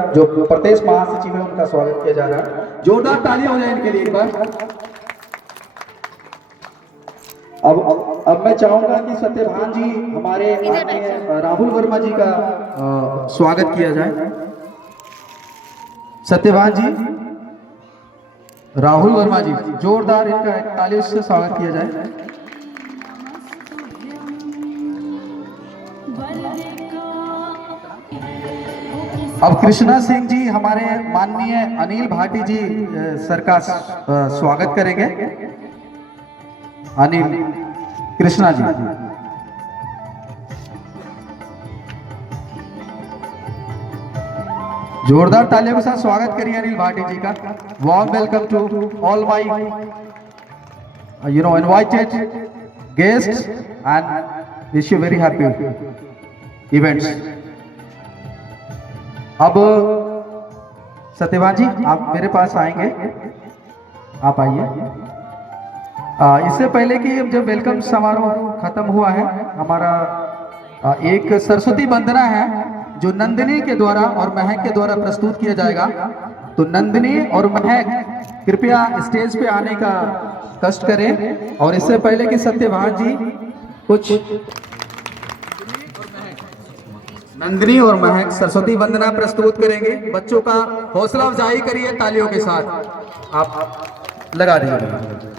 जो प्रदेश महासचिव है उनका स्वागत किया जा रहा है। जोरदार तालियां हो जाए इनके लिए एक बार। अब मैं चाहूंगा कि सत्यभान जी हमारे आदरणीय राहुल वर्मा जी का स्वागत किया जाए। सत्यभान जी, राहुल वर्मा जी, जोरदार इनका तालियों से स्वागत किया जाए। अब कृष्णा सिंह जी हमारे माननीय अनिल भाटी जी सर का स्वागत करेंगे। अनिल कृष्णा जी, जोरदार तालियों के साथ स्वागत करिए अनिल भाटी जी का। Warm welcome to all my invited guests and wish you very happy events. अब सत्यभान जी आप मेरे पास आएंगे, आप आइए। इससे पहले कि जब वेलकम समारोह खत्म हुआ है, हमारा एक सरस्वती वंदना है जो नंदिनी के द्वारा और महक के द्वारा प्रस्तुत किया जाएगा। तो नंदिनी और महक कृपया स्टेज पे आने का कष्ट करें। और इससे पहले कि सत्यभान जी कुछ नंदिनी और महक सरस्वती वंदना प्रस्तुत करेंगे। बच्चों का हौसला अफजाई करिए तालियों के साथ। आप लगा दीजिए।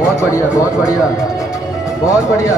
बहुत बढ़िया, बहुत बढ़िया, बहुत बढ़िया।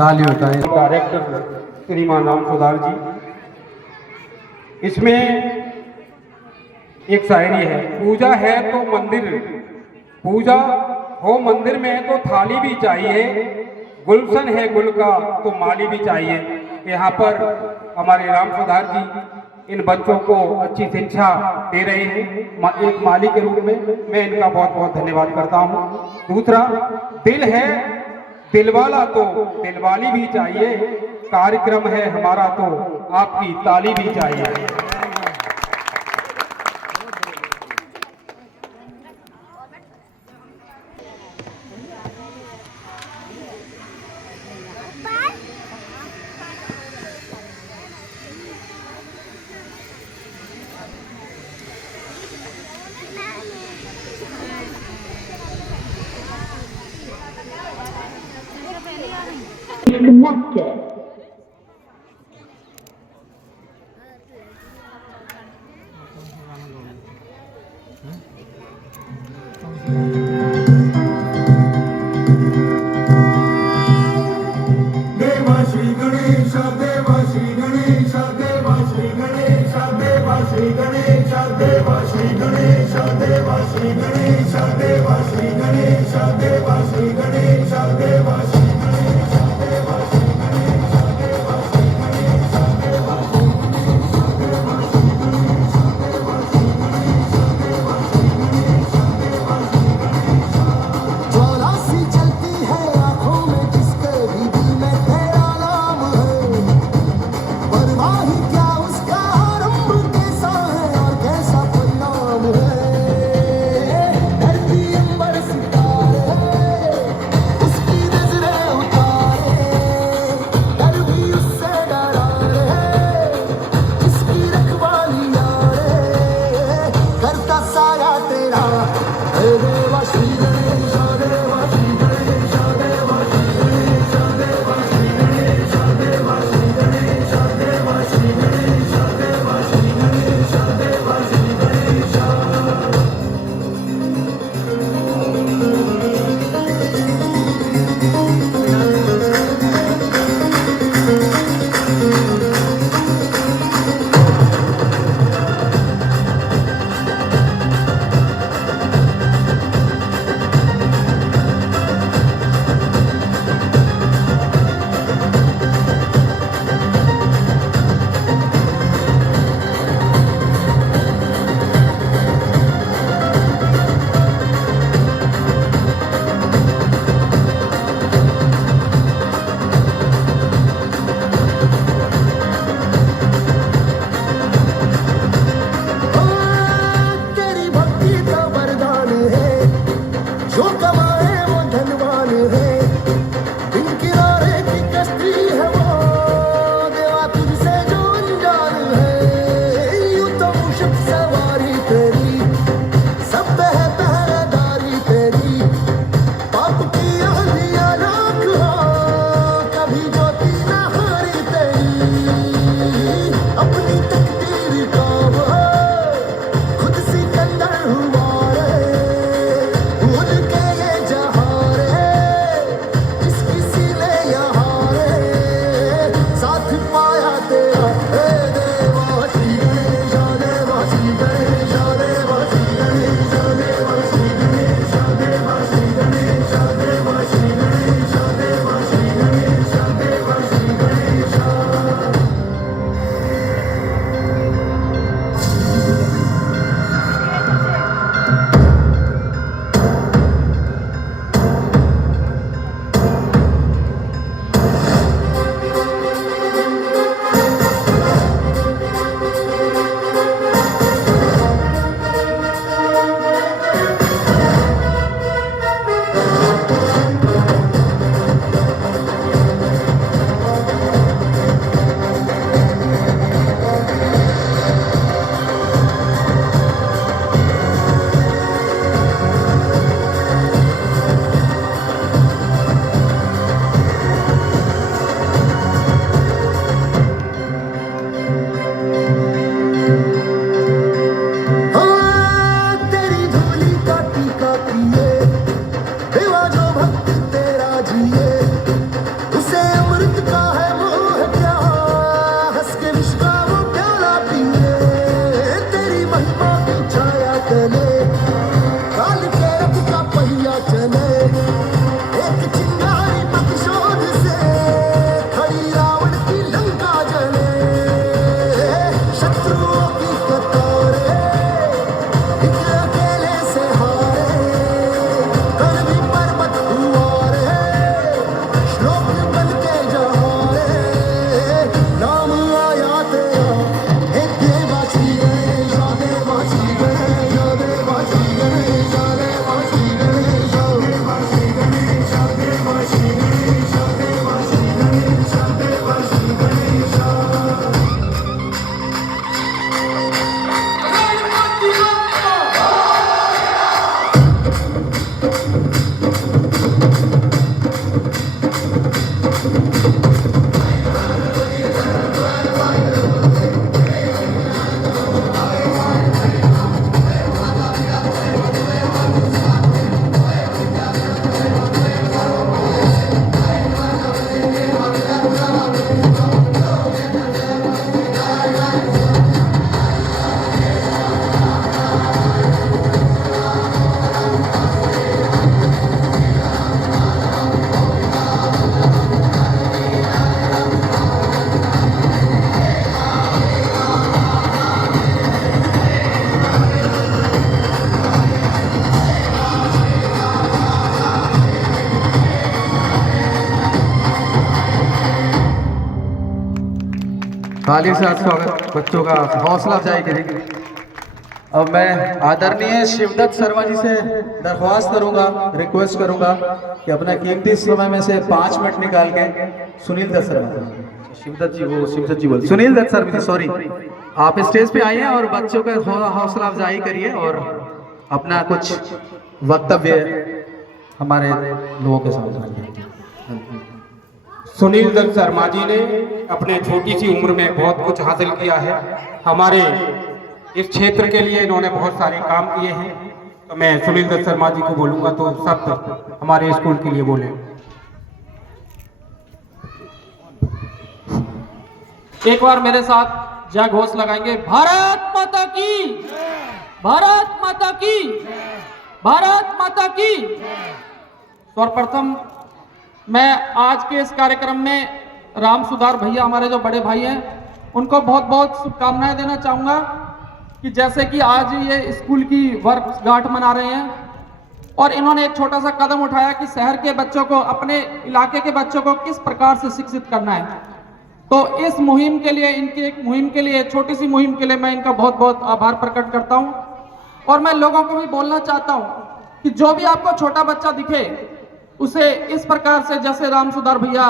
ताली होता है। डायरेक्टर श्रीमान राम सुधार जी। इसमें एक शायरी है, पूजा है तो मंदिर, पूजा हो मंदिर में तो थाली भी चाहिए, गुलशन है गुल का तो माली भी चाहिए। यहाँ पर हमारे राम सुधार जी इन बच्चों को अच्छी शिक्षा दे रहे हैं एक माली के रूप में। मैं इनका बहुत बहुत धन्यवाद करता हूँ। दूसरा, दिल है दिलवाला तो दिलवाली भी चाहिए, कार्यक्रम है हमारा तो आपकी ताली भी चाहिए। Connected. जिए उसे ताली से स्वागत बच्चों का हौसला अफजाई करेंगे। अब मैं आदरणीय शिवदत्त शर्मा जी से दरख्वास्त करूंगा, रिक्वेस्ट करूंगा कि अपना कीमती समय में से 5 मिनट निकाल के सुनील दत्त शर्मा शिवदत्त जी बोल सुनील दत्त शर्मा जी सॉरी, आप स्टेज पे आइए और बच्चों का हौसला अफजाई करिए और अपना कुछ वक्तव्य हमारे लोगों के सामने। सुनील दत्त शर्मा जी ने अपने छोटी सी उम्र में बहुत कुछ हासिल किया है। हमारे इस क्षेत्र के लिए इन्होंने बहुत सारे काम किए हैं। तो मैं सुनील दत्त शर्मा जी को बोलूंगा तो सब हमारे स्कूल के लिए बोले। एक बार मेरे साथ जय घोष लगाएंगे। भारत माता की, भारत माता की, भारत माता की। सर्वप्रथम मैं आज के इस कार्यक्रम में राम सुधार भैया, हमारे जो बड़े भाई हैं, उनको बहुत बहुत शुभकामनाएं देना चाहूँगा कि जैसे कि आज ये स्कूल की वर्षगांठ मना रहे हैं और इन्होंने एक छोटा सा कदम उठाया कि शहर के बच्चों को, अपने इलाके के बच्चों को किस प्रकार से शिक्षित करना है। तो इस मुहिम के लिए, इनकी एक मुहिम के लिए, छोटी सी मुहिम के लिए मैं इनका बहुत बहुत आभार प्रकट करता हूँ। और मैं लोगों को भी बोलना चाहता हूँ कि जो भी आपको छोटा बच्चा दिखे उसे इस प्रकार से, जैसे राम सुधार भैया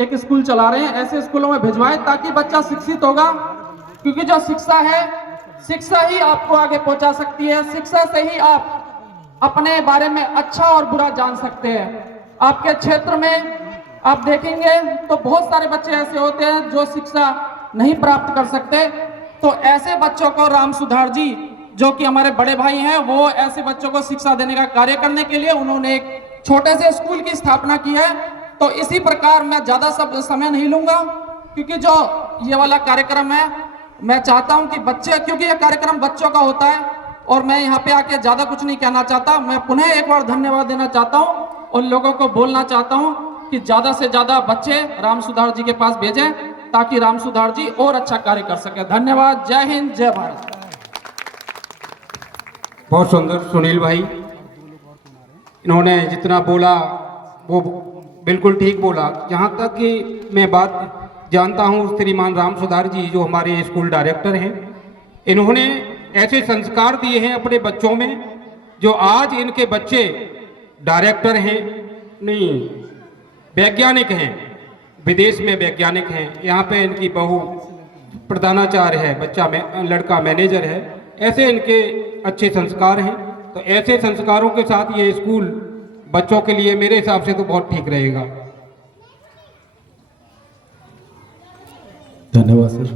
एक स्कूल चला रहे हैं, ऐसे स्कूलों में भिजवाएं ताकि बच्चा शिक्षित होगा। क्योंकि जो शिक्षा है, शिक्षा ही आपको आगे पहुंचा सकती है। शिक्षा से ही आप अपने बारे में अच्छा और बुरा जान सकते हैं। आपके क्षेत्र में आप देखेंगे तो बहुत सारे बच्चे ऐसे होते हैं जो शिक्षा नहीं प्राप्त कर सकते। तो ऐसे बच्चों को राम सुधार जी, जो कि हमारे बड़े भाई हैं, वो ऐसे बच्चों को शिक्षा देने का कार्य करने के लिए उन्होंने एक छोटे से स्कूल की स्थापना की है। तो इसी प्रकार मैं ज्यादा समय नहीं लूंगा, क्योंकि जो ये वाला कार्यक्रम है, मैं चाहता हूं कि बच्चे, क्योंकि ये कार्यक्रम बच्चों का होता है और मैं यहाँ पे आके ज्यादा कुछ नहीं कहना चाहता। मैं पुनः एक बार धन्यवाद देना चाहता हूँ और लोगों को बोलना चाहता हूँ कि ज्यादा से ज्यादा बच्चे राम सुधार जी के पास भेजें ताकि राम सुधार जी और अच्छा कार्य कर सके। धन्यवाद। जय हिंद, जय भारत। बहुत सुंदर सुनील भाई, इन्होंने जितना बोला वो बिल्कुल ठीक बोला। जहाँ तक कि मैं बात जानता हूँ, श्रीमान राम सुधार जी जो हमारे स्कूल डायरेक्टर हैं, इन्होंने ऐसे संस्कार दिए हैं अपने बच्चों में जो आज इनके बच्चे डायरेक्टर हैं, नहीं वैज्ञानिक हैं, विदेश में वैज्ञानिक हैं। यहाँ पे इनकी बहू प्रधानाचार्य है, बच्चा में लड़का मैनेजर है। ऐसे इनके अच्छे संस्कार हैं। तो ऐसे संस्कारों के साथ ये स्कूल बच्चों के लिए मेरे हिसाब से तो बहुत ठीक रहेगा। धन्यवाद सर।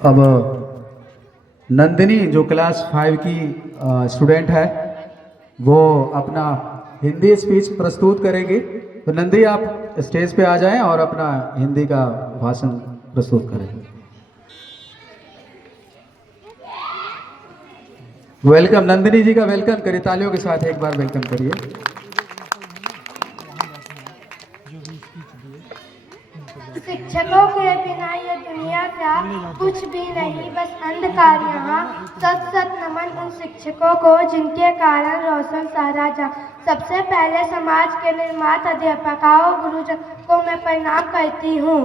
अब नंदिनी जो क्लास 5 की स्टूडेंट है, वो अपना हिंदी स्पीच प्रस्तुत करेगी। तो नंदी आप स्टेज पे आ जाएं और अपना हिंदी का भाषण प्रस्तुत करें। वेलकम, नंदिनी जी का वेलकम करिए, तालियों के साथ एक बार वेलकम करिए। शिक्षकों के बिना ये दुनिया क्या कुछ भी नहीं, बस अंधकार यहाँ। सत सत नमन उन शिक्षकों को जिनके कारण रोशन सहरा जा। सबसे पहले समाज के निर्माता अध्यापकों गुरुजन को मैं प्रणाम करती हूँ।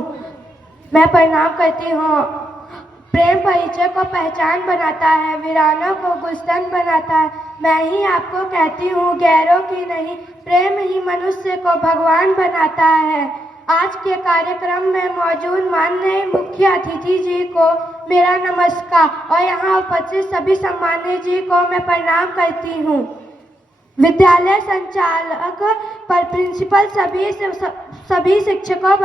प्रेम परिचय को पहचान बनाता है, वीरानों को गुलशन बनाता है। मैं ही आपको कहती हूँ, गैरों की नहीं, प्रेम ही मनुष्य को भगवान बनाता है। आज के कार्यक्रम में मौजूद माननीय मुख्य अतिथि जी को मेरा नमस्कार और यहाँ उपस्थित सभी सम्मानीय जी को मैं प्रणाम करती हूँ। विद्यालय संचालक, पर प्रिंसिपल, सभी शिक्षकों,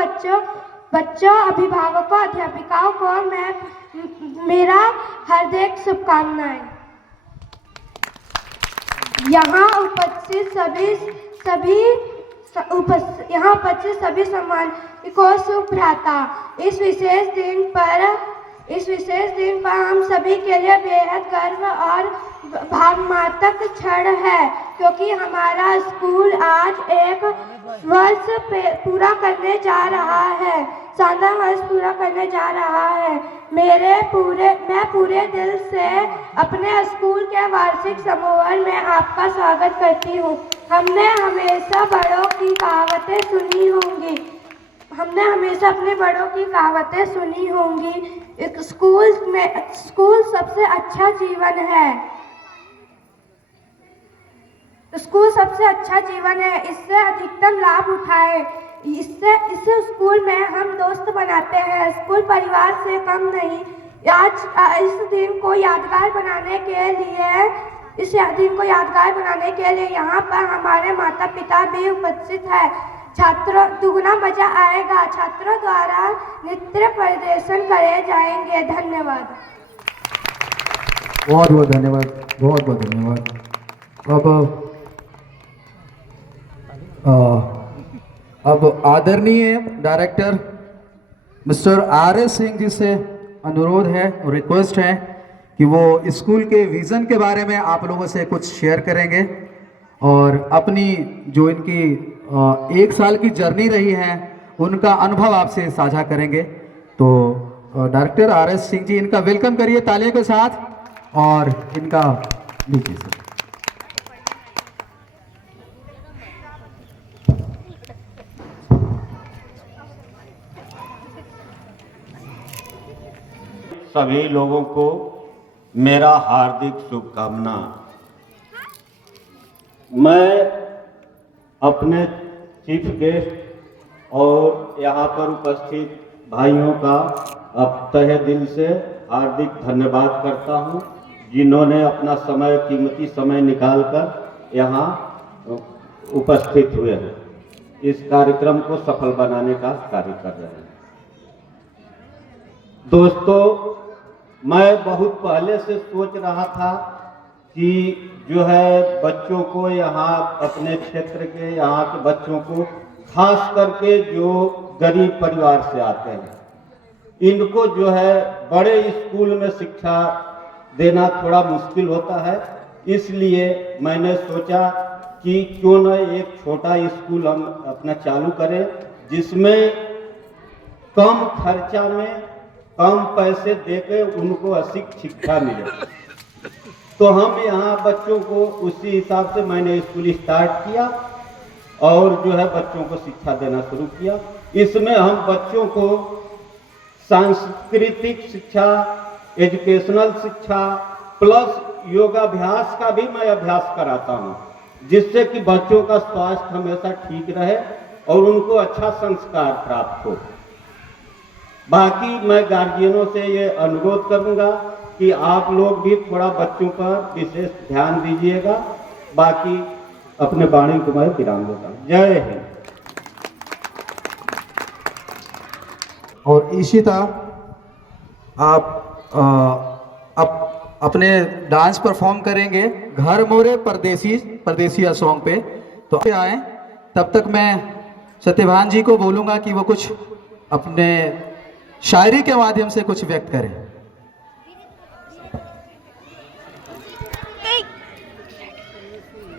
बच्चों, अभिभावकों, अध्यापिकाओं को मैं मेरा हार्दिक शुभकामनाएं। यहाँ उपस्थित सभी सम्मान को सुभ्राता। इस विशेष दिन पर हम सभी के लिए बेहद गर्व और भावनात्मक क्षण है, क्योंकि हमारा स्कूल आज एक वर्ष पूरा करने जा रहा है, शानदार वर्ष पूरा करने जा रहा है। मैं पूरे दिल से अपने स्कूल के वार्षिक समारोह में आपका स्वागत करती हूँ। हमने हमेशा बड़ों की कहावतें सुनी होंगी, आपने हमेशा अपने बड़ों की कहावतें सुनी होंगी, एक स्कूल सबसे अच्छा जीवन है। स्कूल सबसे अच्छा जीवन है, इससे अधिकतम लाभ उठाए। इस स्कूल में हम दोस्त बनाते हैं, स्कूल परिवार से कम नहीं। आज इस दिन को यादगार बनाने के लिए यहाँ पर हमारे माता पिता भी उपस्थित है। छात्रों, दुगना मजा आएगा। छात्रों द्वारा नृत्य प्रदर्शन करे जाएंगे। धन्यवाद। बहुत बहुत धन्यवाद, बहुत बहुत धन्यवाद। अब आदरणीय director mister RS Singh ji से अनुरोध है और रिक्वेस्ट है कि वो स्कूल के विज़न के बारे में आप लोगों से कुछ शेयर करेंगे और अपनी जो इनकी 1 साल की जर्नी रही है उनका अनुभव आपसे साझा करेंगे। तो डायरेक्टर RS सिंह जी, इनका वेलकम करिए तालियों के साथ और इनका लीजिए सर। सभी लोगों को मेरा हार्दिक शुभकामना। मैं अपने चीफ गेस्ट और यहाँ पर उपस्थित भाइयों का अब तहे दिल से हार्दिक धन्यवाद करता हूँ, जिन्होंने अपना समय, कीमती समय निकालकर यहाँ उपस्थित हुए हैं, इस कार्यक्रम को सफल बनाने का कार्य कर रहे हैं। दोस्तों, मैं बहुत पहले से सोच रहा था कि जो है बच्चों को यहाँ अपने क्षेत्र के यहाँ के बच्चों को, खास करके जो गरीब परिवार से आते हैं, इनको जो है बड़े स्कूल में शिक्षा देना थोड़ा मुश्किल होता है। इसलिए मैंने सोचा कि क्यों न एक छोटा स्कूल हम अपना चालू करें, जिसमें कम खर्चा में कम पैसे देकर उनको अधिक शिक्षा मिले। तो हम यहाँ बच्चों को उसी हिसाब से मैंने स्कूल स्टार्ट किया और जो है बच्चों को शिक्षा देना शुरू किया। इसमें हम बच्चों को सांस्कृतिक शिक्षा, एजुकेशनल शिक्षा प्लस योगाभ्यास का भी मैं अभ्यास कराता हूँ, जिससे कि बच्चों का स्वास्थ्य हमेशा ठीक रहे और उनको अच्छा संस्कार प्राप्त हो। बाकी मैं गार्जियनों से ये अनुरोध करूंगा कि आप लोग भी थोड़ा बच्चों पर विशेष ध्यान दीजिएगा। बाकी अपने वाणी को मैं विराम देता हूँ। जय हिंद। और इशिता, आप अपने डांस परफॉर्म करेंगे घर मोरे परदेसिया सॉन्ग पे। तो आए, तब तक मैं सत्यभान जी को बोलूँगा कि वो कुछ अपने शायरी के माध्यम से कुछ व्यक्त करें।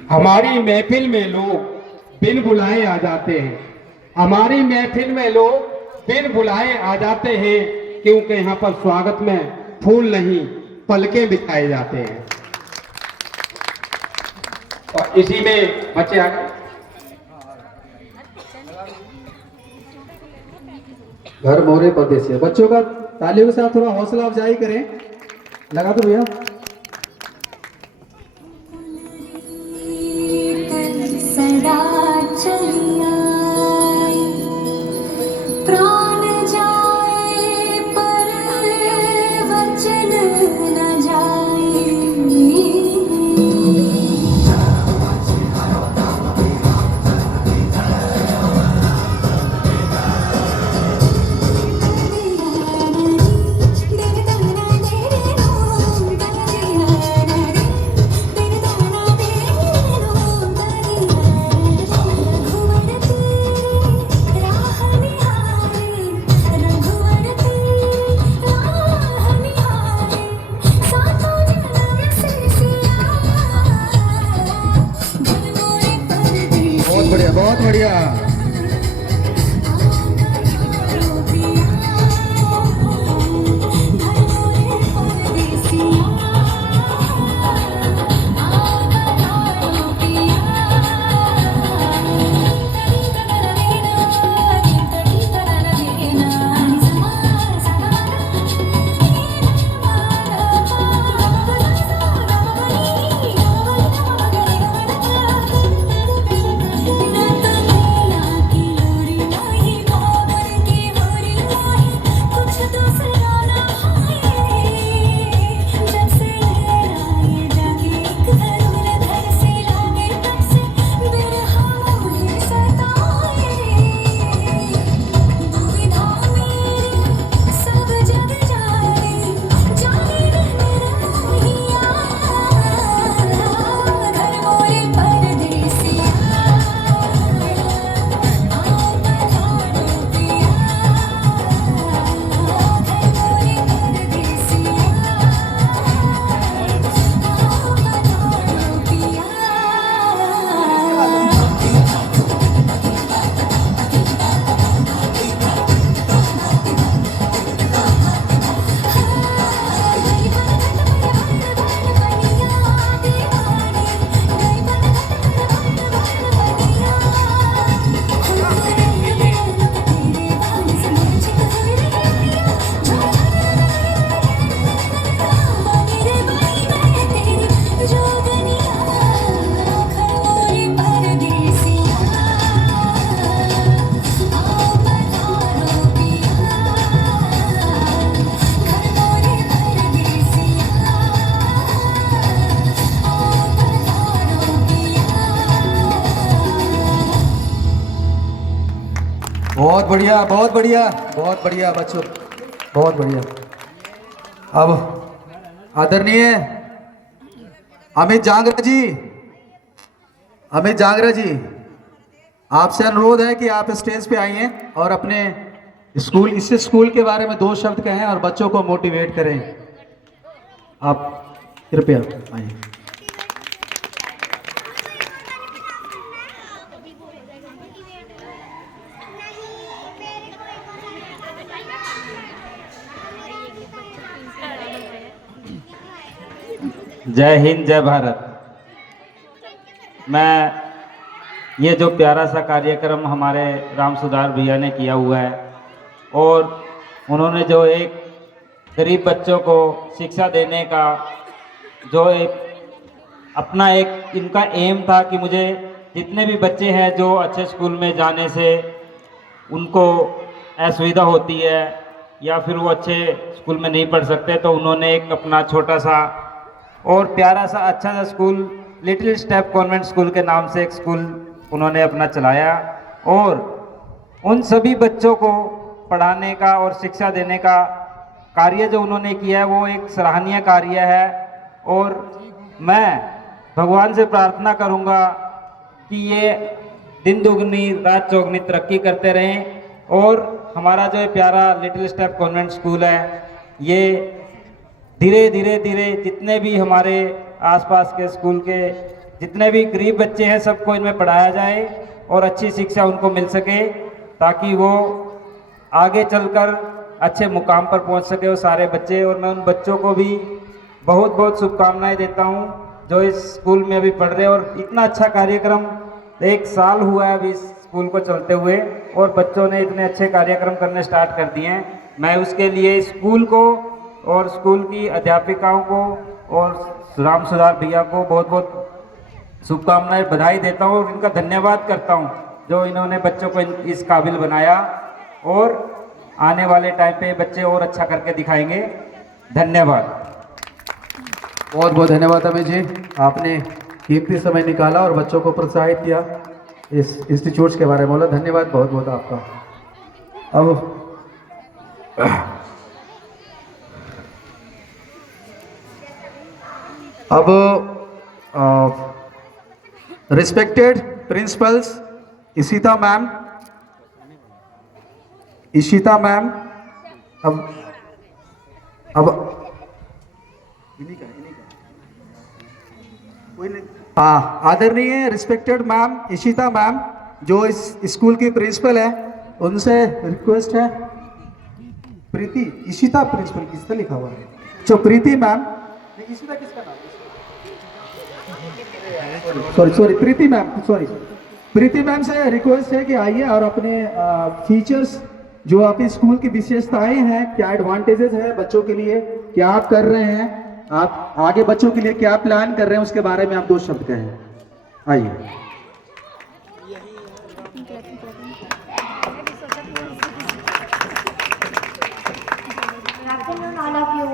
हमारी महफिल में लोग बिन बुलाए आ जाते हैं। हमारी महफिल में लोग बिन बुलाए आ जाते हैं, क्योंकि यहाँ पर स्वागत में फूल नहीं पलके बिछाए जाते हैं। और इसी में बच्चे आ गए। घर मोरे परदेसिया, बच्चों का तालियों के साथ थोड़ा हौसला अफजाई करें। लगा दो भैया। सदा चलिया प्राण जाए पर वचन न जाए। बहुत बढ़िया, बहुत बढ़िया। बहुत बढ़िया, बहुत बढ़िया, बहुत बढ़िया बच्चों, बहुत बढ़िया। अब आदरणीय अमित जांगरा जी, अमित जांगरा जी, आपसे अनुरोध है कि आप स्टेज पे आइए और अपने स्कूल, इस स्कूल के बारे में 2 शब्द कहें और बच्चों को मोटिवेट करें। आप कृपया आइए। जय हिंद, जय भारत। मैं ये जो प्यारा सा कार्यक्रम हमारे राम सुधार भैया ने किया हुआ है और उन्होंने जो एक गरीब बच्चों को शिक्षा देने का जो एक अपना एक इनका एम था कि मुझे जितने भी बच्चे हैं जो अच्छे स्कूल में जाने से उनको असुविधा होती है या फिर वो अच्छे स्कूल में नहीं पढ़ सकते, तो उन्होंने एक अपना छोटा सा और प्यारा सा अच्छा सा school little step convent school के नाम से एक स्कूल उन्होंने अपना चलाया और उन सभी बच्चों को पढ़ाने का और शिक्षा देने का कार्य जो उन्होंने किया है वो एक सराहनीय कार्य है। और मैं भगवान से प्रार्थना करूंगा कि ये दिन दुगनी रात चौगनी तरक्की करते रहें और हमारा जो प्यारा लिटिल स्टेप कॉन्वेंट स्कूल है ये धीरे धीरे धीरे जितने भी हमारे आसपास के स्कूल के जितने भी गरीब बच्चे हैं सबको इनमें पढ़ाया जाए और अच्छी शिक्षा उनको मिल सके ताकि वो आगे चलकर अच्छे मुकाम पर पहुंच सके वो सारे बच्चे। और मैं उन बच्चों को भी बहुत बहुत शुभकामनाएं देता हूं जो इस स्कूल में अभी पढ़ रहे हैं। और इतना अच्छा कार्यक्रम 1 साल हुआ है अभी इस स्कूल को चलते हुए और बच्चों ने इतने अच्छे कार्यक्रम करने स्टार्ट कर दिए हैं। मैं उसके लिए स्कूल को और स्कूल की अध्यापिकाओं को और राम सुधार भैया को बहुत बहुत शुभकामनाएं, बधाई देता हूँ और इनका धन्यवाद करता हूँ जो इन्होंने बच्चों को इस काबिल बनाया और आने वाले टाइम पे बच्चे और अच्छा करके दिखाएंगे। धन्यवाद। बहुत बहुत धन्यवाद अमित जी, आपने कीमती समय निकाला और बच्चों को प्रोत्साहित किया, इस इंस्टीट्यूट्स के बारे में बोला। धन्यवाद बहुत बहुत आपका। अब respected principles Ishita ma'am, Ishita ma'am, अब हाँ, आदरणीय रिस्पेक्टेड मैम इशिता मैम जो इस स्कूल की प्रिंसिपल है, उनसे रिक्वेस्ट है। प्रीति, इशिता प्रिंसिपल किसका लिखा हुआ है? जो प्रीति मैम, इशिता किसका नाम? सॉरी प्रीति मैम, सॉरी प्रीति मैम से रिक्वेस्ट है कि आइए और अपने फीचर्स जो आप इस स्कूल की विशेषताएं हैं, क्या एडवांटेजेस है बच्चों के लिए, क्या आप कर रहे हैं, आप आगे बच्चों के लिए क्या प्लान कर रहे हैं, उसके बारे में आप 2 शब्द कहें। आइए। Afternoon all of you.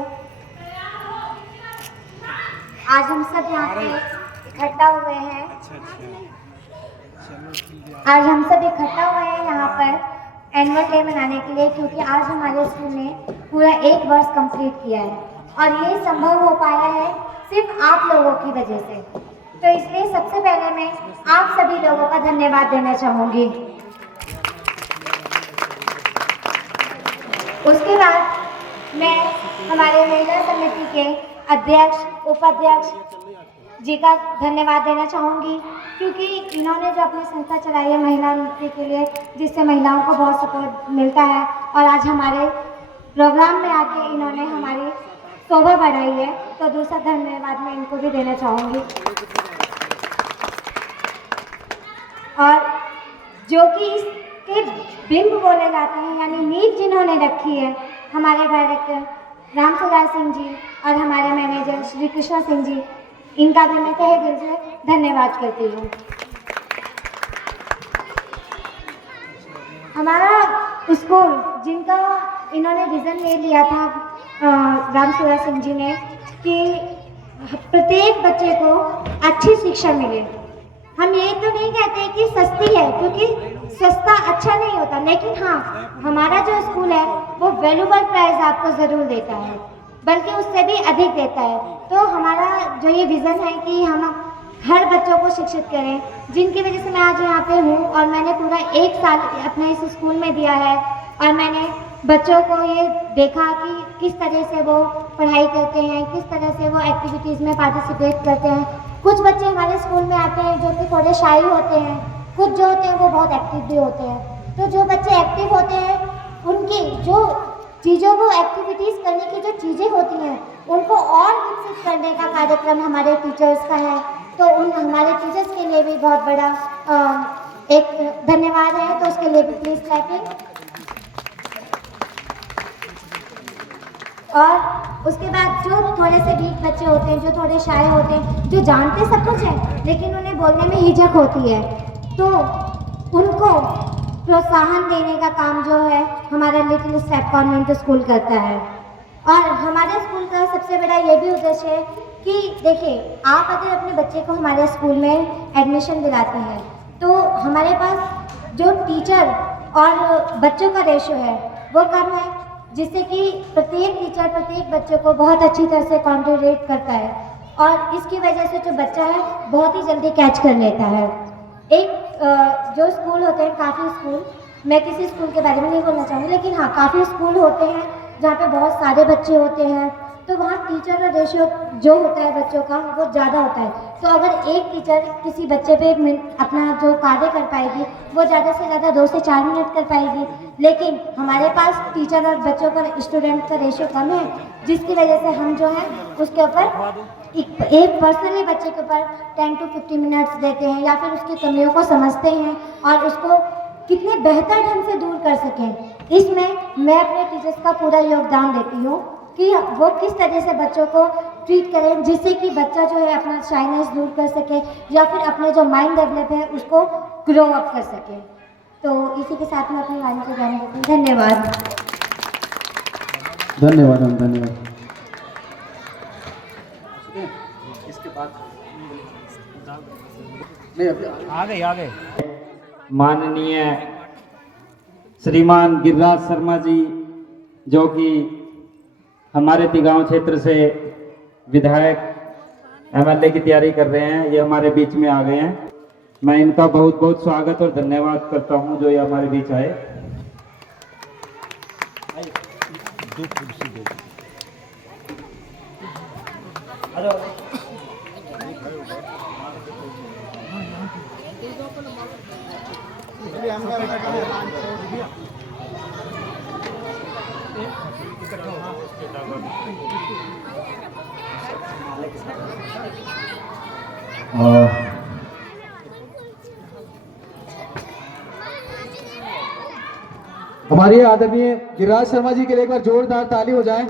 आज हम सब यहाँ पे इकट्ठा हुए हैं। आज हम सब इकट्ठा हुए हैं यहाँ पर एनुअल डे मनाने के लिए, क्योंकि आज हमारे स्कूल ने पूरा 1 वर्ष कंप्लीट किया है और ये संभव हो पाया है सिर्फ आप लोगों की वजह से। तो इसलिए सबसे पहले मैं आप सभी लोगों का धन्यवाद देना चाहूँगी। उसके बाद मैं हमारे महिला समिति के अध्यक्ष, उपाध्यक्ष जी का धन्यवाद देना चाहूँगी, क्योंकि इन्होंने जो अपनी संस्था चलाई है महिला नृत्य के लिए, जिससे महिलाओं को बहुत सपोर्ट मिलता है और आज हमारे प्रोग्राम में आके इन्होंने हमारी शोभा बढ़ाई है। तो दूसरा धन्यवाद मैं इनको भी देना चाहूँगी। और जो कि इसके बिंब बोले जाते हैं, यानी नींव जिन्होंने रखी है, हमारे डायरेक्टर राम सुधार सिंह जी और हमारे मैनेजर श्री कृष्ण सिंह जी, इनका भी मैं तहे दिल से धन्यवाद करती हूँ। हमारा स्कूल जिनका इन्होंने विज़न ले लिया था राम सुधार सिंह जी ने कि प्रत्येक बच्चे को अच्छी शिक्षा मिले। हम ये तो नहीं कहते कि सस्ती है, क्योंकि सस्ता अच्छा नहीं होता, लेकिन हाँ, हमारा जो स्कूल है वो वैल्यूबल प्राइज आपको ज़रूर देता है, बल्कि उससे भी अधिक देता है। तो हमारा जो ये विज़न है कि हम हर बच्चों को शिक्षित करें, जिनकी वजह से मैं आज यहाँ पे हूँ और मैंने पूरा 1 साल अपने इस स्कूल में दिया है और मैंने बच्चों को ये देखा कि किस तरह से वो पढ़ाई करते हैं, किस तरह से वो एक्टिविटीज़ में पार्टिसिपेट करते हैं। कुछ बच्चे हमारे स्कूल में आते हैं जो कि थोड़े शाई होते हैं, कुछ जो होते हैं वो बहुत एक्टिव भी होते हैं। तो जो बच्चे एक्टिव होते हैं उनकी जो चीज़ों को एक्टिविटीज़ करने की जो चीज़ें होती हैं उनको और विकसित करने का कार्यक्रम हमारे टीचर्स का है। तो उन हमारे टीचर्स के लिए भी बहुत बड़ा एक धन्यवाद है, तो उसके लिए भी प्लीज़ क्लैपिंग। और उसके बाद जो थोड़े से वीक बच्चे होते हैं, जो थोड़े शाय होते हैं, जो जानते सब कुछ है लेकिन उन्हें बोलने में हिचक होती है, तो उनको प्रोत्साहन देने का काम जो है हमारा लिटिल स्टेप कॉन्वेंट स्कूल करता है। और हमारे स्कूल का सबसे बड़ा ये भी उद्देश्य है कि देखिए, आप अगर अपने बच्चे को हमारे स्कूल में एडमिशन दिलाते हैं तो हमारे पास जो टीचर और बच्चों का रेशो है वो कम है, जिससे कि प्रत्येक टीचर प्रत्येक बच्चों को बहुत अच्छी तरह से कॉन्ट्रीब्यूट करता है और इसकी वजह से जो बच्चा है बहुत ही जल्दी कैच कर लेता है। एक जो स्कूल होते हैं, काफ़ी स्कूल, मैं किसी स्कूल के बारे में नहीं बोलना चाहूँगी, लेकिन हाँ काफ़ी स्कूल होते हैं जहाँ पे बहुत सारे बच्चे होते हैं, तो वहाँ टीचर का रेशियो जो होता है बच्चों का वो ज़्यादा होता है। तो अगर एक टीचर किसी बच्चे पे अपना जो कार्य कर पाएगी वो ज़्यादा से ज़्यादा 2 से 4 मिनट कर पाएगी, लेकिन हमारे पास टीचर और बच्चों का स्टूडेंट का रेशियो कम है, जिसकी वजह से हम जो है उसके ऊपर एक पर्सनली बच्चे के ऊपर 10 to 15 मिनट्स देते हैं या फिर उसकी कमियों को समझते हैं और उसको कितने बेहतर ढंग से दूर कर सकें। इसमें मैं अपने टीचर्स का पूरा योगदान देती हूँ कि वो किस तरह से बच्चों को ट्रीट करें जिससे कि बच्चा जो है अपना शाइनेस दूर कर सके या फिर अपने जो माइंड डेवलप है उसको ग्रो अप कर सके। तो इसी के साथ मैं अपनी वाणी को जाने देती हूँ। धन्यवाद। धन्यवाद धन्यवाद। माननीय श्रीमान गिरिराज शर्मा जी, जो कि हमारे तिगांव क्षेत्र से विधायक एमएलए की तैयारी कर रहे हैं, ये हमारे बीच में आ गए हैं। मैं इनका बहुत बहुत स्वागत और धन्यवाद करता हूं जो ये हमारे बीच आए। हमारे आदरणीय गिरिराज शर्मा जी के लिए एक बार जोरदार ताली हो जाए।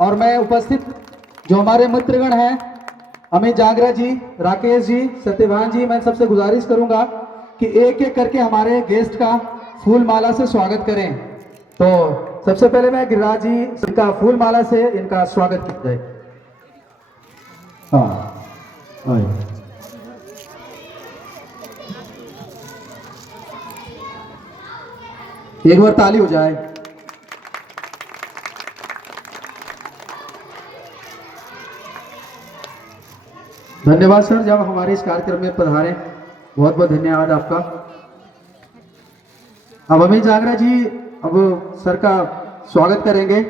और मैं उपस्थित जो हमारे मित्रगण हैं, अमित जांगरा जी, राकेश जी, सत्यवान जी, मैं सबसे गुजारिश करूंगा कि एक एक करके हमारे गेस्ट का फूल माला से स्वागत करें। तो सबसे पहले मैं गिरिराज जी इनका फूल माला से इनका स्वागत किया जाए। हाँ, एक बार ताली हो जाए। धन्यवाद सर, जब हमारे इस कार्यक्रम में पधारे, बहुत बहुत धन्यवाद आपका। अब अमित जांगरा जी अब सर का स्वागत करेंगे।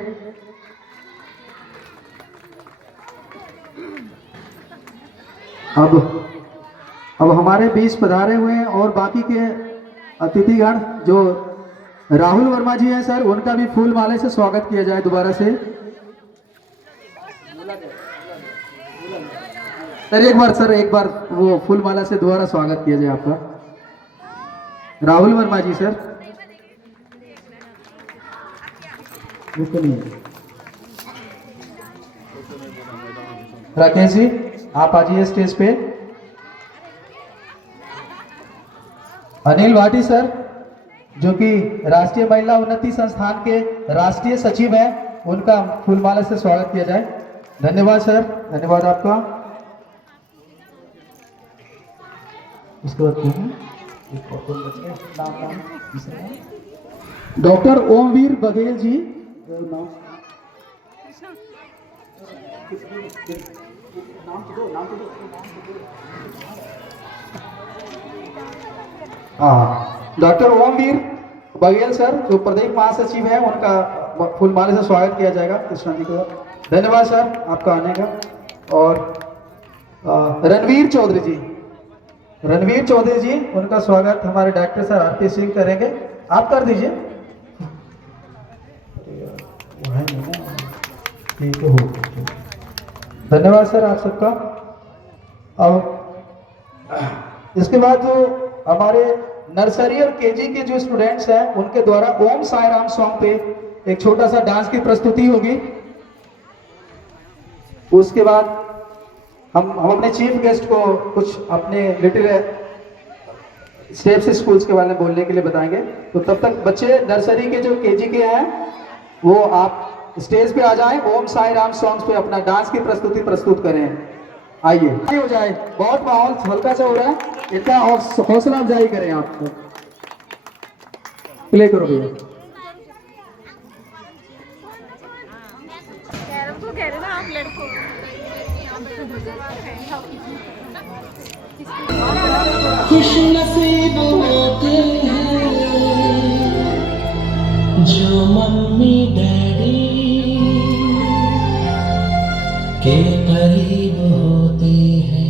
अब हमारे बीच पधारे हुए हैं और बाकी के अतिथिगण जो राहुल वर्मा जी हैं सर, उनका भी फूल माले से स्वागत किया जाए दोबारा से। सर एक बार वो फूल माला से दोबारा स्वागत किया जाए आपका। राहुल वर्मा जी सर, राकेश जी आप आ जाइए स्टेज पे। अनिल भाटी सर, जो कि राष्ट्रीय महिला उन्नति संस्थान के राष्ट्रीय सचिव हैं, उनका फूलमाला से स्वागत किया जाए। धन्यवाद सर, धन्यवाद आपका। उसके बाद डॉक्टर ओमवीर बघेल जी। हाँ, डॉक्टर ओमवीर बघेल सर जो प्रदेश महासचिव है, उनका फूलमाले से स्वागत किया जाएगा कृष्णा जी को। धन्यवाद सर आपका आने का। और रणवीर चौधरी जी, रणवीर चौधरी जी, उनका स्वागत हमारे डॉक्टर सर आरती सिंह करेंगे। आप कर दीजिए। ठीक हो, धन्यवाद सर आप सबका। अब इसके बाद जो हमारे नर्सरी और केजी के जो स्टूडेंट्स हैं, उनके द्वारा ओम साई राम सॉन्ग पे एक छोटा सा डांस की प्रस्तुति होगी। उसके बाद हम अपने चीफ गेस्ट को कुछ अपने लिटिल स्टेप्स स्कूल्स के बारे में बोलने के लिए बताएंगे। तो तब तक बच्चे नर्सरी के जो केजी के हैं वो आप स्टेज पे आ जाएं, ओम साई राम सॉन्ग्स पे अपना डांस की प्रस्तुति प्रस्तुत करें। आइए हो जाए, बहुत माहौल हल्का सा हो रहा है, इतना हौसला अफजाई करें। आप प्ले करो भैया। खुश नसीब होते हैं जो मम्मी डैडी के करीब होते हैं।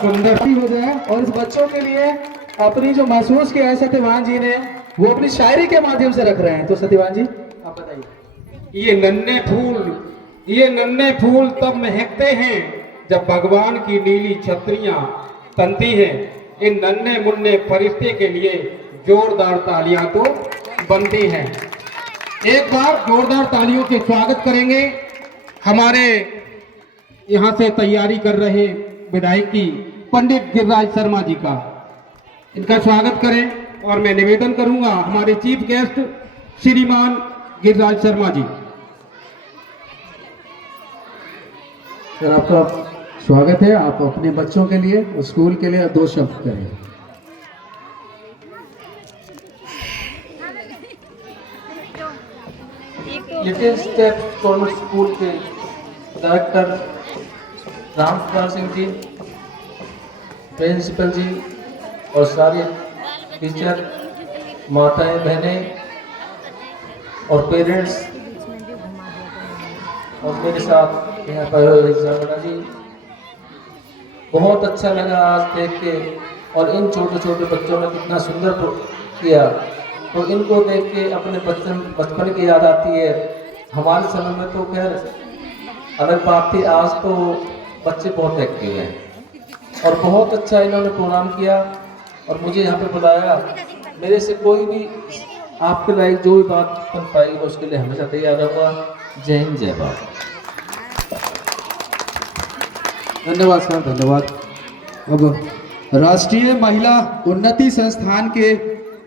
सुंदर हो जाए। और इस बच्चों के लिए अपनी जो महसूस किया है सत्यवान जी ने, वो अपनी शायरी के माध्यम से रख रहे हैं। तो सत्यवान जी आप बताइए। ये नन्हे फूल तब महकते हैं जब भगवान की नीली छतरियां तनती हैं। इन नन्हे मुन्ने फरिश्ते के लिए जोरदार तालियां तो बनती हैं। एक बार जोरदार तालियों के स्वागत करेंगे हमारे यहाँ से तैयारी कर रहे विधायकी पंडित गिरिराज शर्मा जी का। इनका स्वागत करें और मैं निवेदन करूंगा हमारे चीफ गेस्ट श्रीमान गिरिराज शर्मा जी। सर आपका स्वागत है। आप अपने बच्चों के लिए, स्कूल के लिए 2 शब्द करें। लिटिल स्टेप कॉन्वेंट स्कूल के डायरेक्टर राम सुधार सिंह जी, प्रिंसिपल जी और सारे टीचर, माताएं, बहनें और पेरेंट्स, और मेरे साथ यहाँ पर जाना जी, बहुत अच्छा लगा आज देख के। और इन छोटे छोटे बच्चों ने कितना सुंदर किया, तो इनको देख के अपने बचपन की याद आती है। हमारे समय में तो खैर अलग बात थी, आज तो बच्चे बहुत एक्टिव हैं और बहुत अच्छा इन्होंने प्रोग्राम किया और मुझे यहाँ पे बुलाया। मेरे से कोई भी आपके लायक जो भी बात बन पाएगी मैं उसके लिए हमेशा तैयार रहूँगा। जय हिंद, जय भारत। धन्यवाद सर, धन्यवाद। अब राष्ट्रीय महिला उन्नति संस्थान के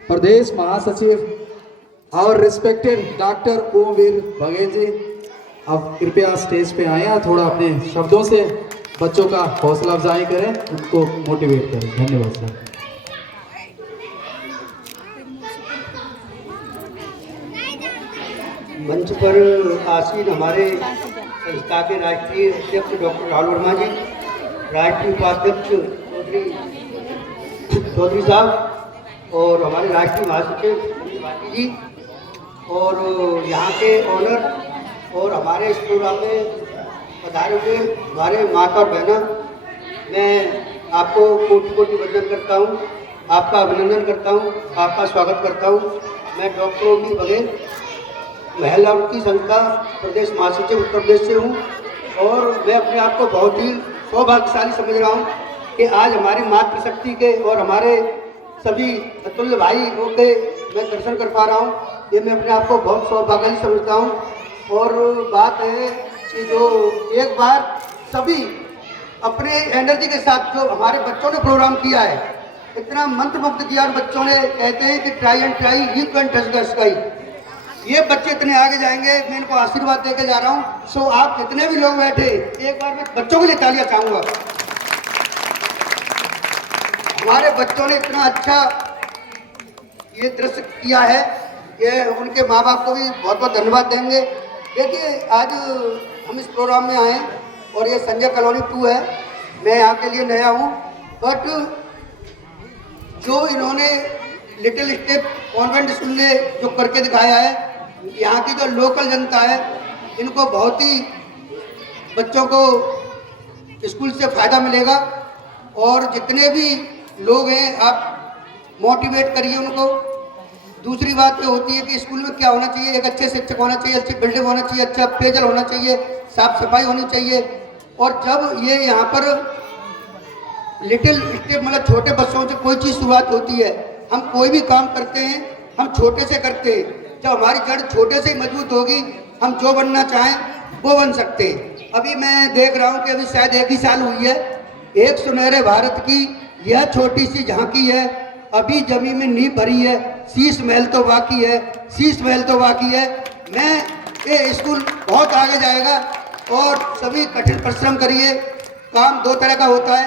प्रदेश महासचिव और रिस्पेक्टेड डॉक्टर ओमवीर बघेल जी, अब कृपया स्टेज पे आए और थोड़ा अपने शब्दों से बच्चों का हौसला अफजाई करें, उनको मोटिवेट करें। धन्यवाद सर। मंच पर आसीन हमारे संस्था के राष्ट्रीय अध्यक्ष डॉक्टर राहुल वर्मा जी, राष्ट्रीय उपाध्यक्ष चौधरी साहब और हमारे राष्ट्रीय महासचिव भाटी जी, और यहाँ के ऑनर और हमारे इस प्रोग्राम में पधारे हुए हमारे माता और बहना, मैं आपको कोटि कोटि वंदन करता हूँ, आपका अभिनंदन करता हूँ, आपका स्वागत करता हूँ। मैं डॉक्टर ओमवीर बघेल, महिला उन्नति संस्था प्रदेश महासचिव उत्तर प्रदेश से हूँ, और मैं अपने आप को बहुत ही सौभाग्यशाली समझ रहा हूँ कि आज हमारी मातृशक्ति के और हमारे सभी अतुल्य भाइयों के मैं दर्शन कर पा रहा हूँ। ये मैं अपने आप को बहुत सौभाग्यशाली समझता हूँ। और बात है कि जो एक बार सभी अपने एनर्जी के साथ जो हमारे बच्चों ने प्रोग्राम किया है, इतना मंत्रमुग्ध किया, और बच्चों ने कहते हैं कि try and try you can touch the sky. ये बच्चे इतने आगे जाएंगे, मैं इनको आशीर्वाद देकर जा रहा हूँ। सो आप जितने भी लोग बैठे, एक बार मैं बच्चों के लिए तालियां चाहूँगा। हमारे बच्चों ने इतना अच्छा ये दृश्य किया है, ये उनके माँ बाप को भी बहुत बहुत धन्यवाद देंगे। देखिए आज हम इस प्रोग्राम में आए और ये संजय कॉलोनी 2 है, मैं यहाँ के लिए नया हूँ, बट जो इन्होंने लिटिल स्टेप कॉन्वेंट स्कूल ने जो करके दिखाया है, यहाँ की जो लोकल जनता है, इनको बहुत ही बच्चों को स्कूल से फ़ायदा मिलेगा। और जितने भी लोग हैं आप मोटिवेट करिए उनको। दूसरी बात ये होती है कि स्कूल में क्या होना चाहिए, एक अच्छे शिक्षक होना चाहिए, अच्छी बिल्डिंग होना चाहिए, अच्छा पेयजल होना चाहिए, साफ सफाई होनी चाहिए। और जब ये यहाँ पर लिटिल स्टेप मतलब छोटे बच्चों से कोई चीज़ शुरुआत होती है, हम कोई भी काम करते हैं हम छोटे से करते हैं। जब हमारी जड़ छोटे से ही मजबूत होगी, हम जो बनना चाहें वो बन सकते हैं। अभी मैं देख रहा हूँ कि अभी शायद 1 ही साल हुई है, एक सुनहरे भारत की यह छोटी सी झांकी है, अभी जमीन में नींव भरी है, शीश महल तो बाकी है, शीश महल तो बाकी है। मैं ये स्कूल बहुत आगे जाएगा और सभी कठिन परिश्रम करिए। काम 2 तरह का होता है,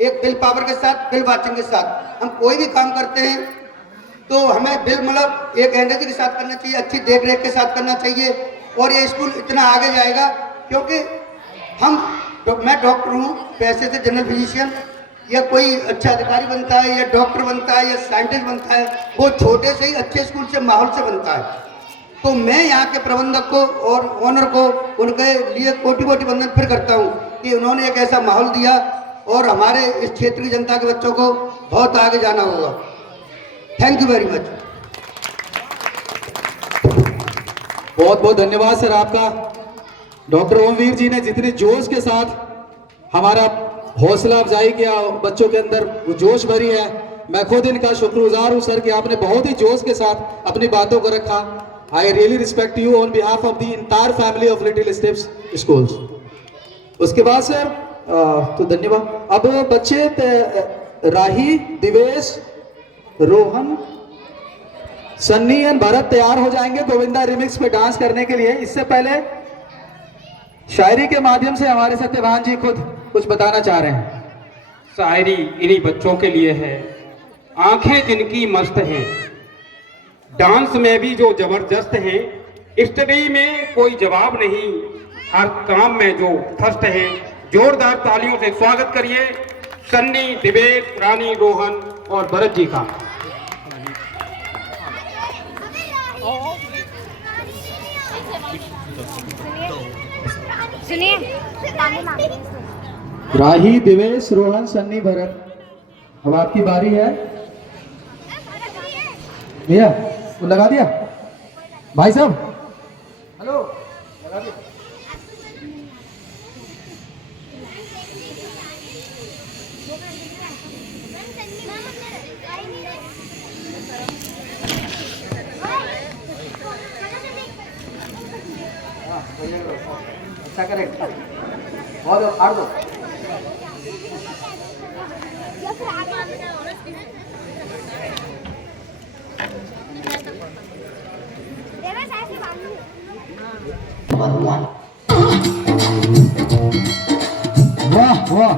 एक विल पावर के साथ, विल वाचिंग के साथ। हम कोई भी काम करते हैं तो हमें विल मतलब एक एनर्जी के साथ करना चाहिए, अच्छी देख रेख के साथ करना चाहिए। और ये स्कूल इतना आगे जाएगा क्योंकि मैं डॉक्टर हूँ, पैसे से जनरल फिजिशियन, या कोई अच्छा अधिकारी बनता है या डॉक्टर बनता है या साइंटिस्ट बनता है, वो छोटे से ही अच्छे स्कूल से माहौल से बनता है। तो मैं यहाँ के प्रबंधक को और ओनर को उनके लिए कोटि कोटि वंदन फिर करता हूँ कि उन्होंने एक ऐसा माहौल दिया और हमारे इस क्षेत्र की जनता के बच्चों को बहुत आगे जाना होगा। Thank you very much. बहुत बहुत धन्यवाद सर आपका। डॉक्टर ओमवीर जी ने जितने जोश के साथ हमारा हौसला अफजाई किया, बच्चों के अंदर वो जोश भरी है, मैं खुद इनका शुक्रगुजार हूँ सर कि आपने बहुत ही जोश के साथ अपनी बातों को रखा। I really respect you on behalf of the entire family of little steps schools. उसके बाद सर तो धन्यवाद। अब बच्चे राही, दिवेश, रोहन, सन्नी एंड भरत तैयार हो जाएंगे गोविंदा रिमिक्स पे डांस करने के लिए। इससे पहले शायरी के माध्यम से हमारे सत्यवान जी खुद कुछ बताना चाह रहे हैं। शायरी इन्हीं बच्चों के लिए है, आंखें जिनकी मस्त हैं, डांस में भी जो जबरदस्त हैं, स्टडी में कोई जवाब नहीं, हर काम में जो फर्स्ट है। जोरदार तालियों से स्वागत करिए सन्नी, दिवेश, रानी, रोहन और भरत जी का। सुनिए राही, दिवेश, रोहन, सन्नी, भरत, अब आपकी बारी है। भैया वो लगा दिया भाई साहब, हेलो लगा दिया। अच्छा करेक्ट, बहुत आड़ दो। वाह वाह,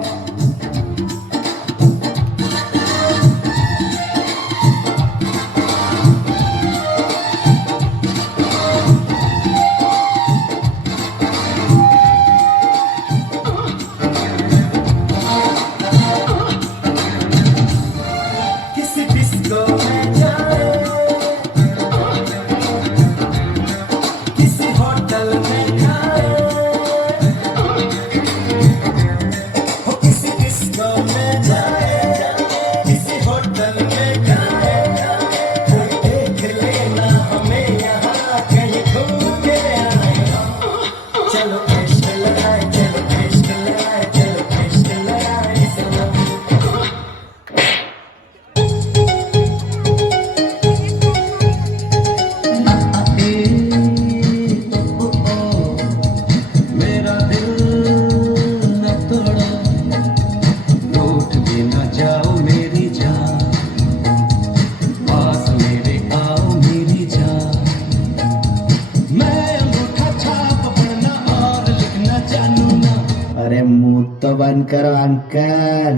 तो बंद करो अंकल।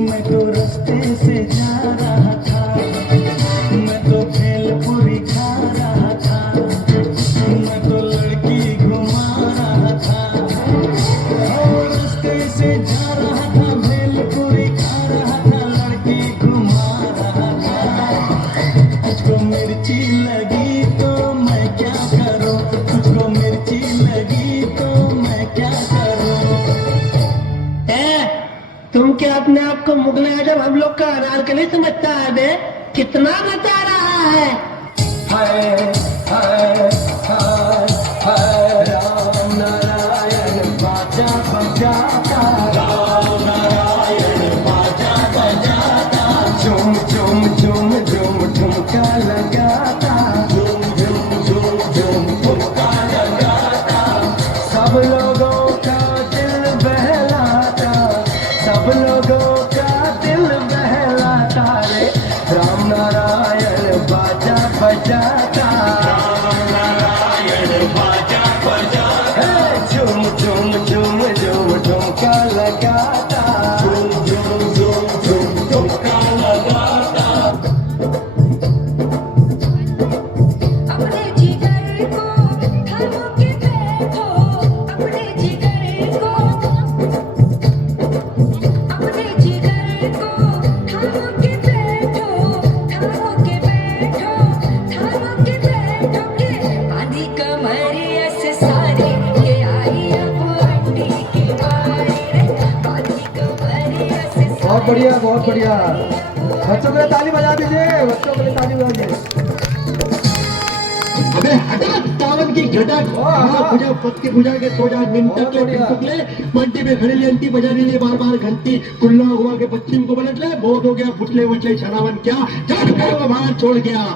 मैं तो रास्ते से जा रहा था, मैं तो भेलपुरी खा रहा था, मैं तो लड़की घुमा रहा था। रास्ते से जा रहा था, भेलपुरी खा रहा था, लड़की घुमा रहा था। तुझको मिर्ची लगी तो मैं क्या करूं, तुझको मिर्ची लगी तो मैं क्या करूं। तुम क्या अपने आप को मुगल आजम हम लोग का अनारकली समझता है बे? कितना नचा रहा है। हाय हाय हाय हाय, राम नारायण बाजा बजाता, राम नारायण बाजा बजाता, झूम झूम झूम झूम ठुमका लगाता, झूम झूम झूम झूम ठुमका लगाता, सब लोगों का दिल बहलाता, सब लोगों का दिल बहलाता रे, राम नारायण बाजा बजाता, राम नारायण बढ़िया बहुत बढ़िया। बच्चों के लिए ताली बजा दीजिए, बच्चों के लिए ताली बजा दीजिए। अबे हटा सावन की घटा पूजा पत की पूजा के सो जा मिनट ले मंटी में खड़ी घंटी बजा रही है बार बार घंटी कुल्ला हुआ के पश्चिम को पलट ले बहुत हो गया फुटले उछले छनावन क्या जब को बाहर छोड़ गया।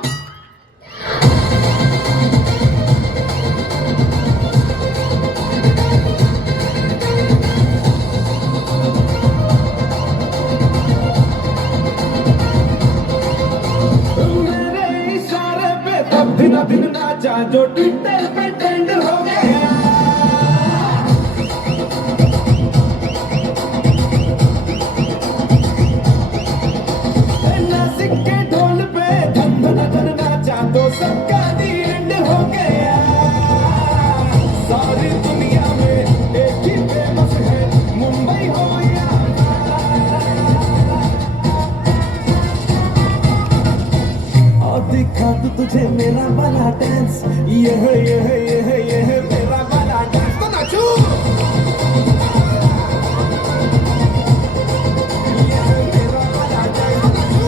दिन नाचा जो ट्विटर पे ट्रेंड हो गया। नासिक के ढोल पे धन धन धन नाचा तो सबका एंड हो गया। सारी दुनिया में एक ही फेमस है मुंबई हो या दिखा दू तुझे मेरा वाला डांस ये है मेरा वाला डांस तो नाचो। ये है मेरा वाला डांस तो नाचो।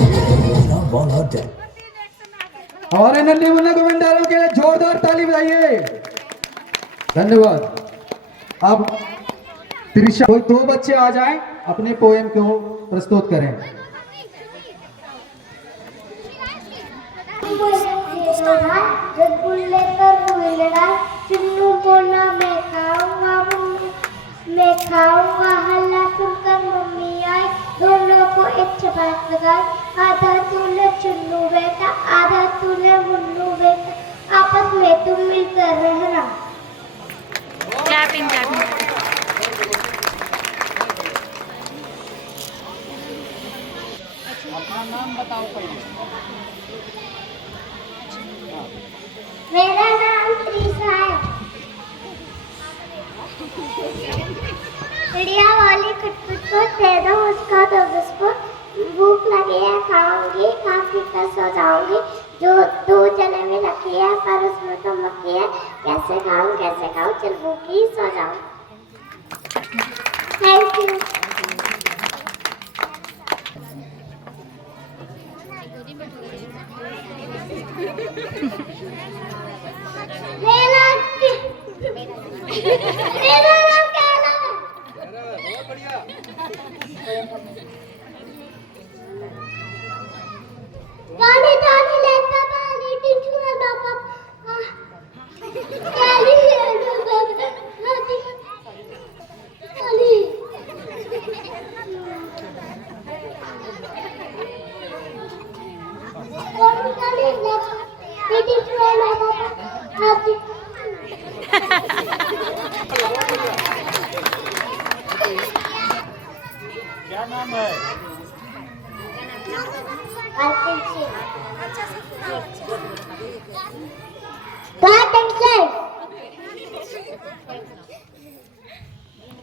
ये है मेरा वाला डांस। हमारे नन्हे मुन्ने गोविंदारों के लिए जोरदार ताली बजाइए। धन्यवाद। अब त्रिशा कोई दो बच्चे आ जाएं अपने पोएम को प्रस्तुत करें। रसगुल्ले पर हुई लड़ाई चुन्नू बोला मैं खाऊंगा हल्ला सुनकर मम्मी आई दोनों को एक चपाट लगाई आधा तूने चुन्नू बेटा आधा तूने मुन्नू बेटा आपस में तुम मिलकर रहना। अपना नाम बताओ पहले। मेरा नाम त्रिशा है। चिड़िया वाली खटखट को दे दो उसका दो बिस्कुट भूख लगी है खाऊंगी खा पी कर सो जाऊंगी जो 2 जने में रखी है पर उसमें तो मक्खी है कैसे खाऊं चल भूखी सो जाऊं। Thank you. मेरा नाम कैला है। बहुत बढ़िया। गाने गाने लेता पानी टिचुआ ना पापा कैली है कैली गाने गाने लेता टिचुआ ना पापा क्या नाम है?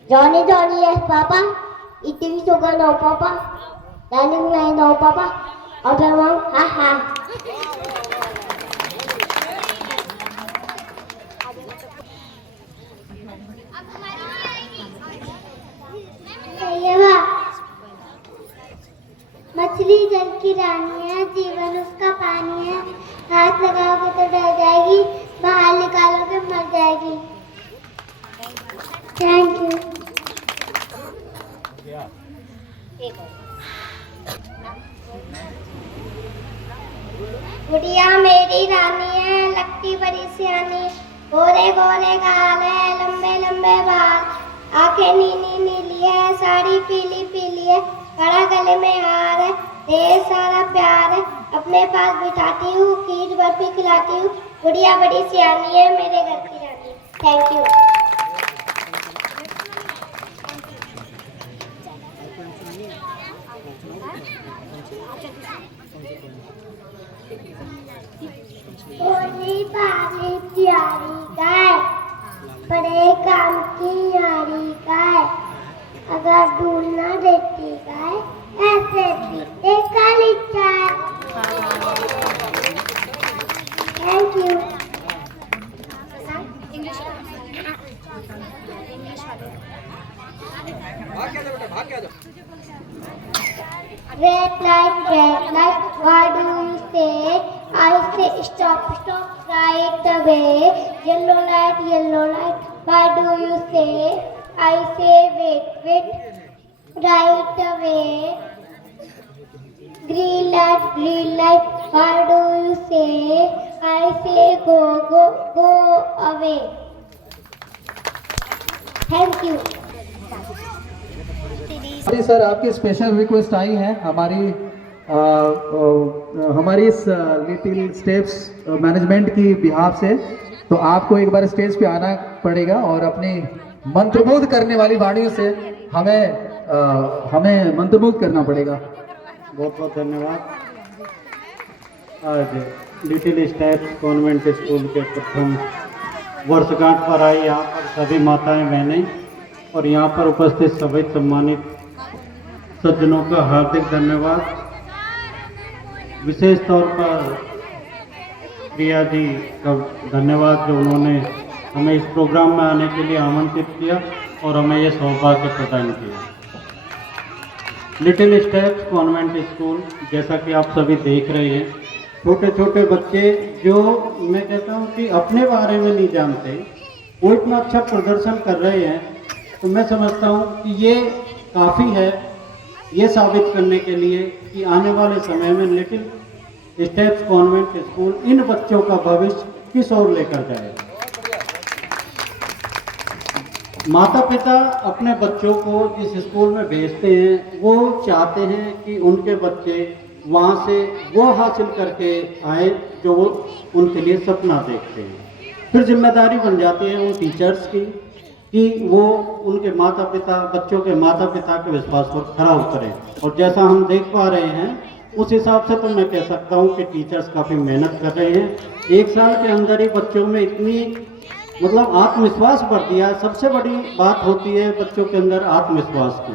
Johnny, yes, Papa. Eating sugar, no, Papa. Running line, no, Papa. Other one, ha. मछली जल की रानी है जीवन उसका पानी है हाथ लगाओगे तो डर जाएगी बाहर निकालोगे मर जाएगी। Thank you. गुड़िया मेरी रानी है लगती बड़ी सियानी गोरे गोरे गाल है लंबे लंबे बाल आंखें नीली नीली है साड़ी पीली पीली है बड़ा गले में हार है ढेर सारा प्यार है अपने पास बिठाती हूँ खीर बर्फी खिलाती हूँ गुड़िया बड़ी सियानी है मेरे घर की रानी। Thank you. होली पाली प्यारी गाय बड़े काम की यारी गाय अगर ढूंढना देती गाय ऐसे पीते काली चाय। Thank you. English Red light, what do you say? I say stop right away. Yellow light, what do you say? I say wait, right away. Green light, what do you say? I say go away. Thank you. जी sir, आपकी special request आई है हमारी इस little steps management की behalf से, तो आपको एक बार स्टेज पे आना पड़ेगा और अपनी मंत्रमुग्ध करने वाली वाणियों से हमें मंत्रमुग्ध करना पड़ेगा। बहुत बहुत धन्यवाद। आज लिटिल स्टेप्स कॉन्वेंट स्कूल के प्रथम वर्षगांठ पर आई यहाँ पर सभी माताएं बहनें और यहाँ पर उपस्थित सभी सम्मानित सज्जनों का हार्दिक धन्यवाद। विशेष तौर पर प्रिया जी का धन्यवाद जो उन्होंने हमें इस प्रोग्राम में आने के लिए आमंत्रित किया और हमें ये सौभाग्य प्रदान किया। लिटिल स्टेप्स कॉन्वेंट स्कूल, जैसा कि आप सभी देख रहे हैं, छोटे छोटे बच्चे जो मैं कहता हूँ कि अपने बारे में नहीं जानते, वो इतना अच्छा प्रदर्शन कर रहे हैं, तो मैं समझता हूँ कि ये काफ़ी है ये साबित करने के लिए कि आने वाले समय में लिटिल स्टेप्स कॉन्वेंट स्कूल इन बच्चों का भविष्य किस ओर लेकर जाएगा। माता पिता अपने बच्चों को जिस स्कूल में भेजते हैं वो चाहते हैं कि उनके बच्चे वहाँ से वो हासिल करके आए जो वो उनके लिए सपना देखते हैं। फिर जिम्मेदारी बन जाती है उन टीचर्स की कि वो उनके माता पिता बच्चों के माता पिता के विश्वास पर खरा उतरे, और जैसा हम देख पा रहे हैं उस हिसाब से तो मैं कह सकता हूँ कि टीचर्स काफ़ी मेहनत कर रहे हैं। एक साल के अंदर ही बच्चों में इतनी मतलब आत्मविश्वास बढ़ दिया। सबसे बड़ी बात होती है बच्चों के अंदर आत्मविश्वास की।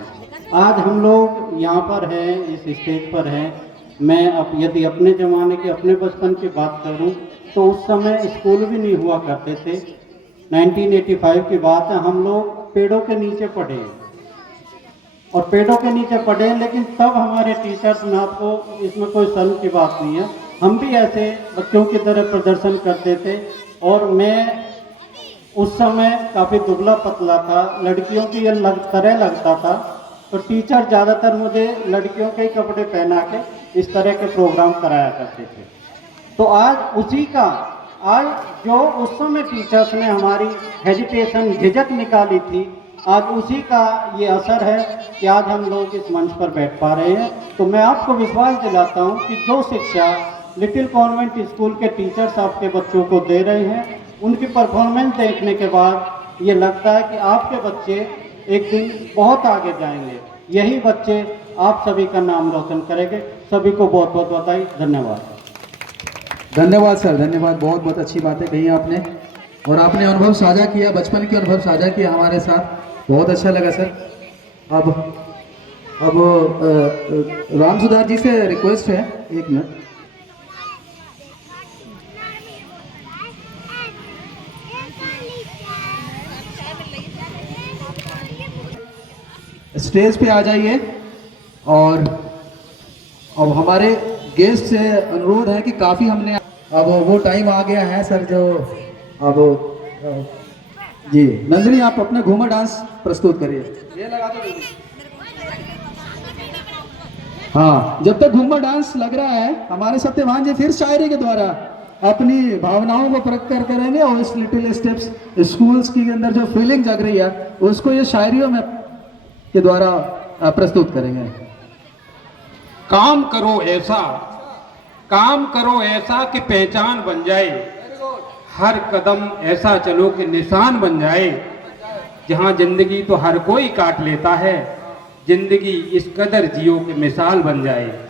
आज हम लोग यहाँ पर हैं, इस स्टेज पर हैं। मैं अब यदि अपने ज़माने के अपने बचपन की बात करूँ तो उस समय स्कूल भी नहीं हुआ करते थे। 1985 की बात है, हम लोग पेड़ों के नीचे पढ़े और पेड़ों के नीचे पढ़े, लेकिन तब हमारे टीचर्स, में आपको इसमें कोई शर्म की बात नहीं है, हम भी ऐसे बच्चों की तरह प्रदर्शन करते थे। और मैं उस समय काफ़ी दुबला पतला था, लड़कियों की ये तरह लगता था, तो टीचर ज़्यादातर मुझे लड़कियों के ही कपड़े पहना के इस तरह के प्रोग्राम कराया करते थे। तो आज उसी का, आज जो उस समय टीचर्स ने हमारी हेजिटेशन, झिझक निकाली थी, आज उसी का ये असर है कि आज हम लोग इस मंच पर बैठ पा रहे हैं। तो मैं आपको विश्वास दिलाता हूँ कि जो शिक्षा लिटिल कॉन्वेंट स्कूल के टीचर्स आपके बच्चों को दे रहे हैं, उनकी परफॉर्मेंस देखने के बाद ये लगता है कि आपके बच्चे एक दिन बहुत आगे जाएंगे। यही बच्चे आप सभी का नाम रोशन करेंगे। सभी को बहुत बहुत बधाई, धन्यवाद। धन्यवाद सर, धन्यवाद। बहुत बहुत अच्छी बातें कही आपने और आपने अनुभव साझा किया, बचपन के अनुभव साझा किया हमारे साथ, बहुत अच्छा लगा सर। अब राम सुधार जी से रिक्वेस्ट है, एक मिनट। स्टेज पे आ जाइए और अब हमारे गेस्ट से अनुरोध है कि काफ़ी हमने अब वो टाइम आ गया है सर जो अब जी नंदिनी आप अपना घूमर डांस प्रस्तुत करिए। ये लगा दो जल्दी। हाँ, जब तक घूमर डांस लग रहा है हमारे सत्यवान जी फिर शायरी के द्वारा अपनी भावनाओं को प्रकट कर करेंगे और इस लिटिल स्टेप्स स्कूल्स के अंदर जो फीलिंग जग रही है उसको ये शायरियों में के द्वारा प्रस्तुत करेंगे। काम करो ऐसा कि पहचान बन जाए, हर कदम ऐसा चलो कि निशान बन जाए। जहां जिंदगी तो हर कोई काट लेता है, जिंदगी इस कदर जियो कि मिसाल बन जाए।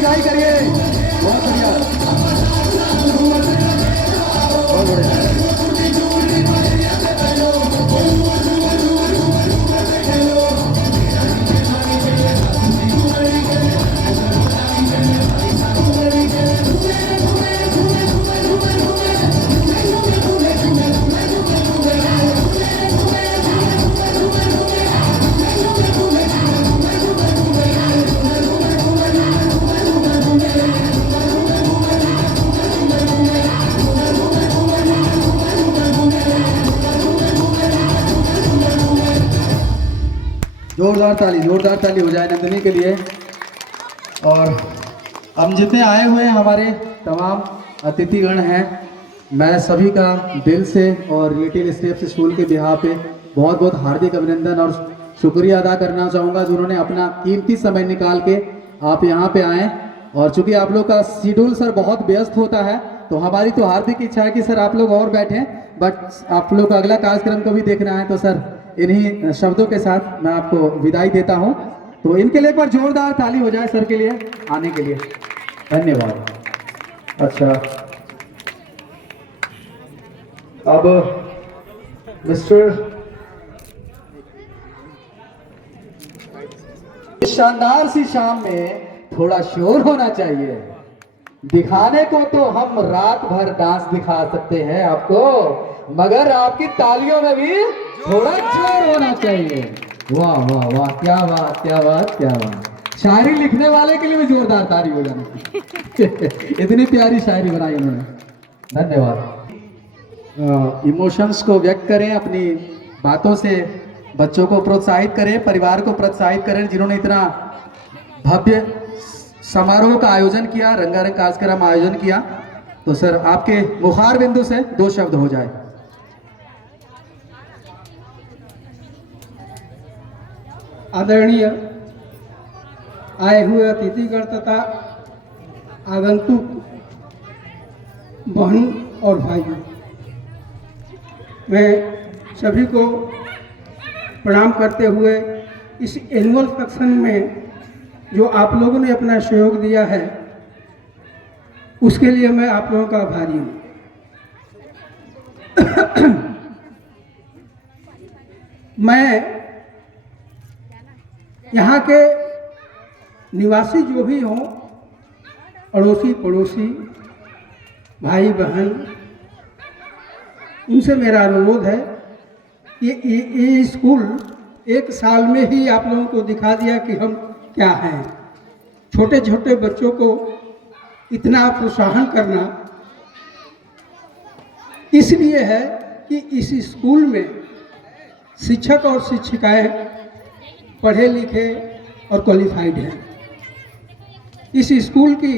ऊंचाई करिए। बहुत बढ़िया, बहुत बढ़िया। जोरदार ताली हो जाए नंदिनी के लिए। और हम जितने आए हुए हैं हमारे तमाम अतिथिगण हैं, मैं सभी का दिल से और लिटिल स्टेप्स स्कूल के बिहार पे बहुत बहुत हार्दिक अभिनंदन और शुक्रिया अदा करना चाहूँगा, जिन्होंने अपना कीमती समय निकाल के आप यहाँ पे आए। और चूंकि आप लोग का शेड्यूल सर बहुत व्यस्त होता है, तो हमारी तो हार्दिक इच्छा है कि सर आप लोग और बैठें, बट आप लोग का अगला कार्यक्रम को भी देखना है। तो सर इन्हीं शब्दों के साथ मैं आपको विदाई देता हूं। तो इनके लिए एक बार जोरदार ताली हो जाए सर के लिए आने के लिए। धन्यवाद। अच्छा, अब मिस्टर शानदार सी शाम में थोड़ा शोर होना चाहिए। दिखाने को तो हम रात भर डांस दिखा सकते हैं आपको, मगर आपकी तालियों में भी थोड़ा जोर होना चाहिए। वाह वाह वाह, क्या बात क्या बात क्या बात। शायरी लिखने वाले के लिए भी जोरदार ताली हो जानी। इतनी प्यारी शायरी बनाई उन्होंने, धन्यवाद। इमोशंस को व्यक्त करें, अपनी बातों से बच्चों को प्रोत्साहित करें, परिवार को प्रोत्साहित करें, जिन्होंने इतना भव्य समारोह का आयोजन किया, रंगारंग कार्यक्रम आयोजन किया। तो सर आपके मुखार बिंदु से 2 शब्द हो जाए। आदरणीय आए हुए अतिथिगण तथा आगंतुक बहन और भाइयों, मैं सभी को प्रणाम करते हुए इस एनुअल फंक्शन में जो आप लोगों ने अपना सहयोग दिया है, उसके लिए मैं आप लोगों का आभारी हूँ। मैं यहाँ के निवासी जो भी हों, अड़ोसी पड़ोसी भाई बहन, उनसे मेरा अनुरोध है कि ये स्कूल 1 साल में ही आप लोगों को दिखा दिया कि हम क्या हैं। छोटे छोटे बच्चों को इतना प्रोत्साहन करना इसलिए है कि इस स्कूल में शिक्षक और शिक्षिकाएं पढ़े लिखे और क्वालिफाइड हैं। इस स्कूल की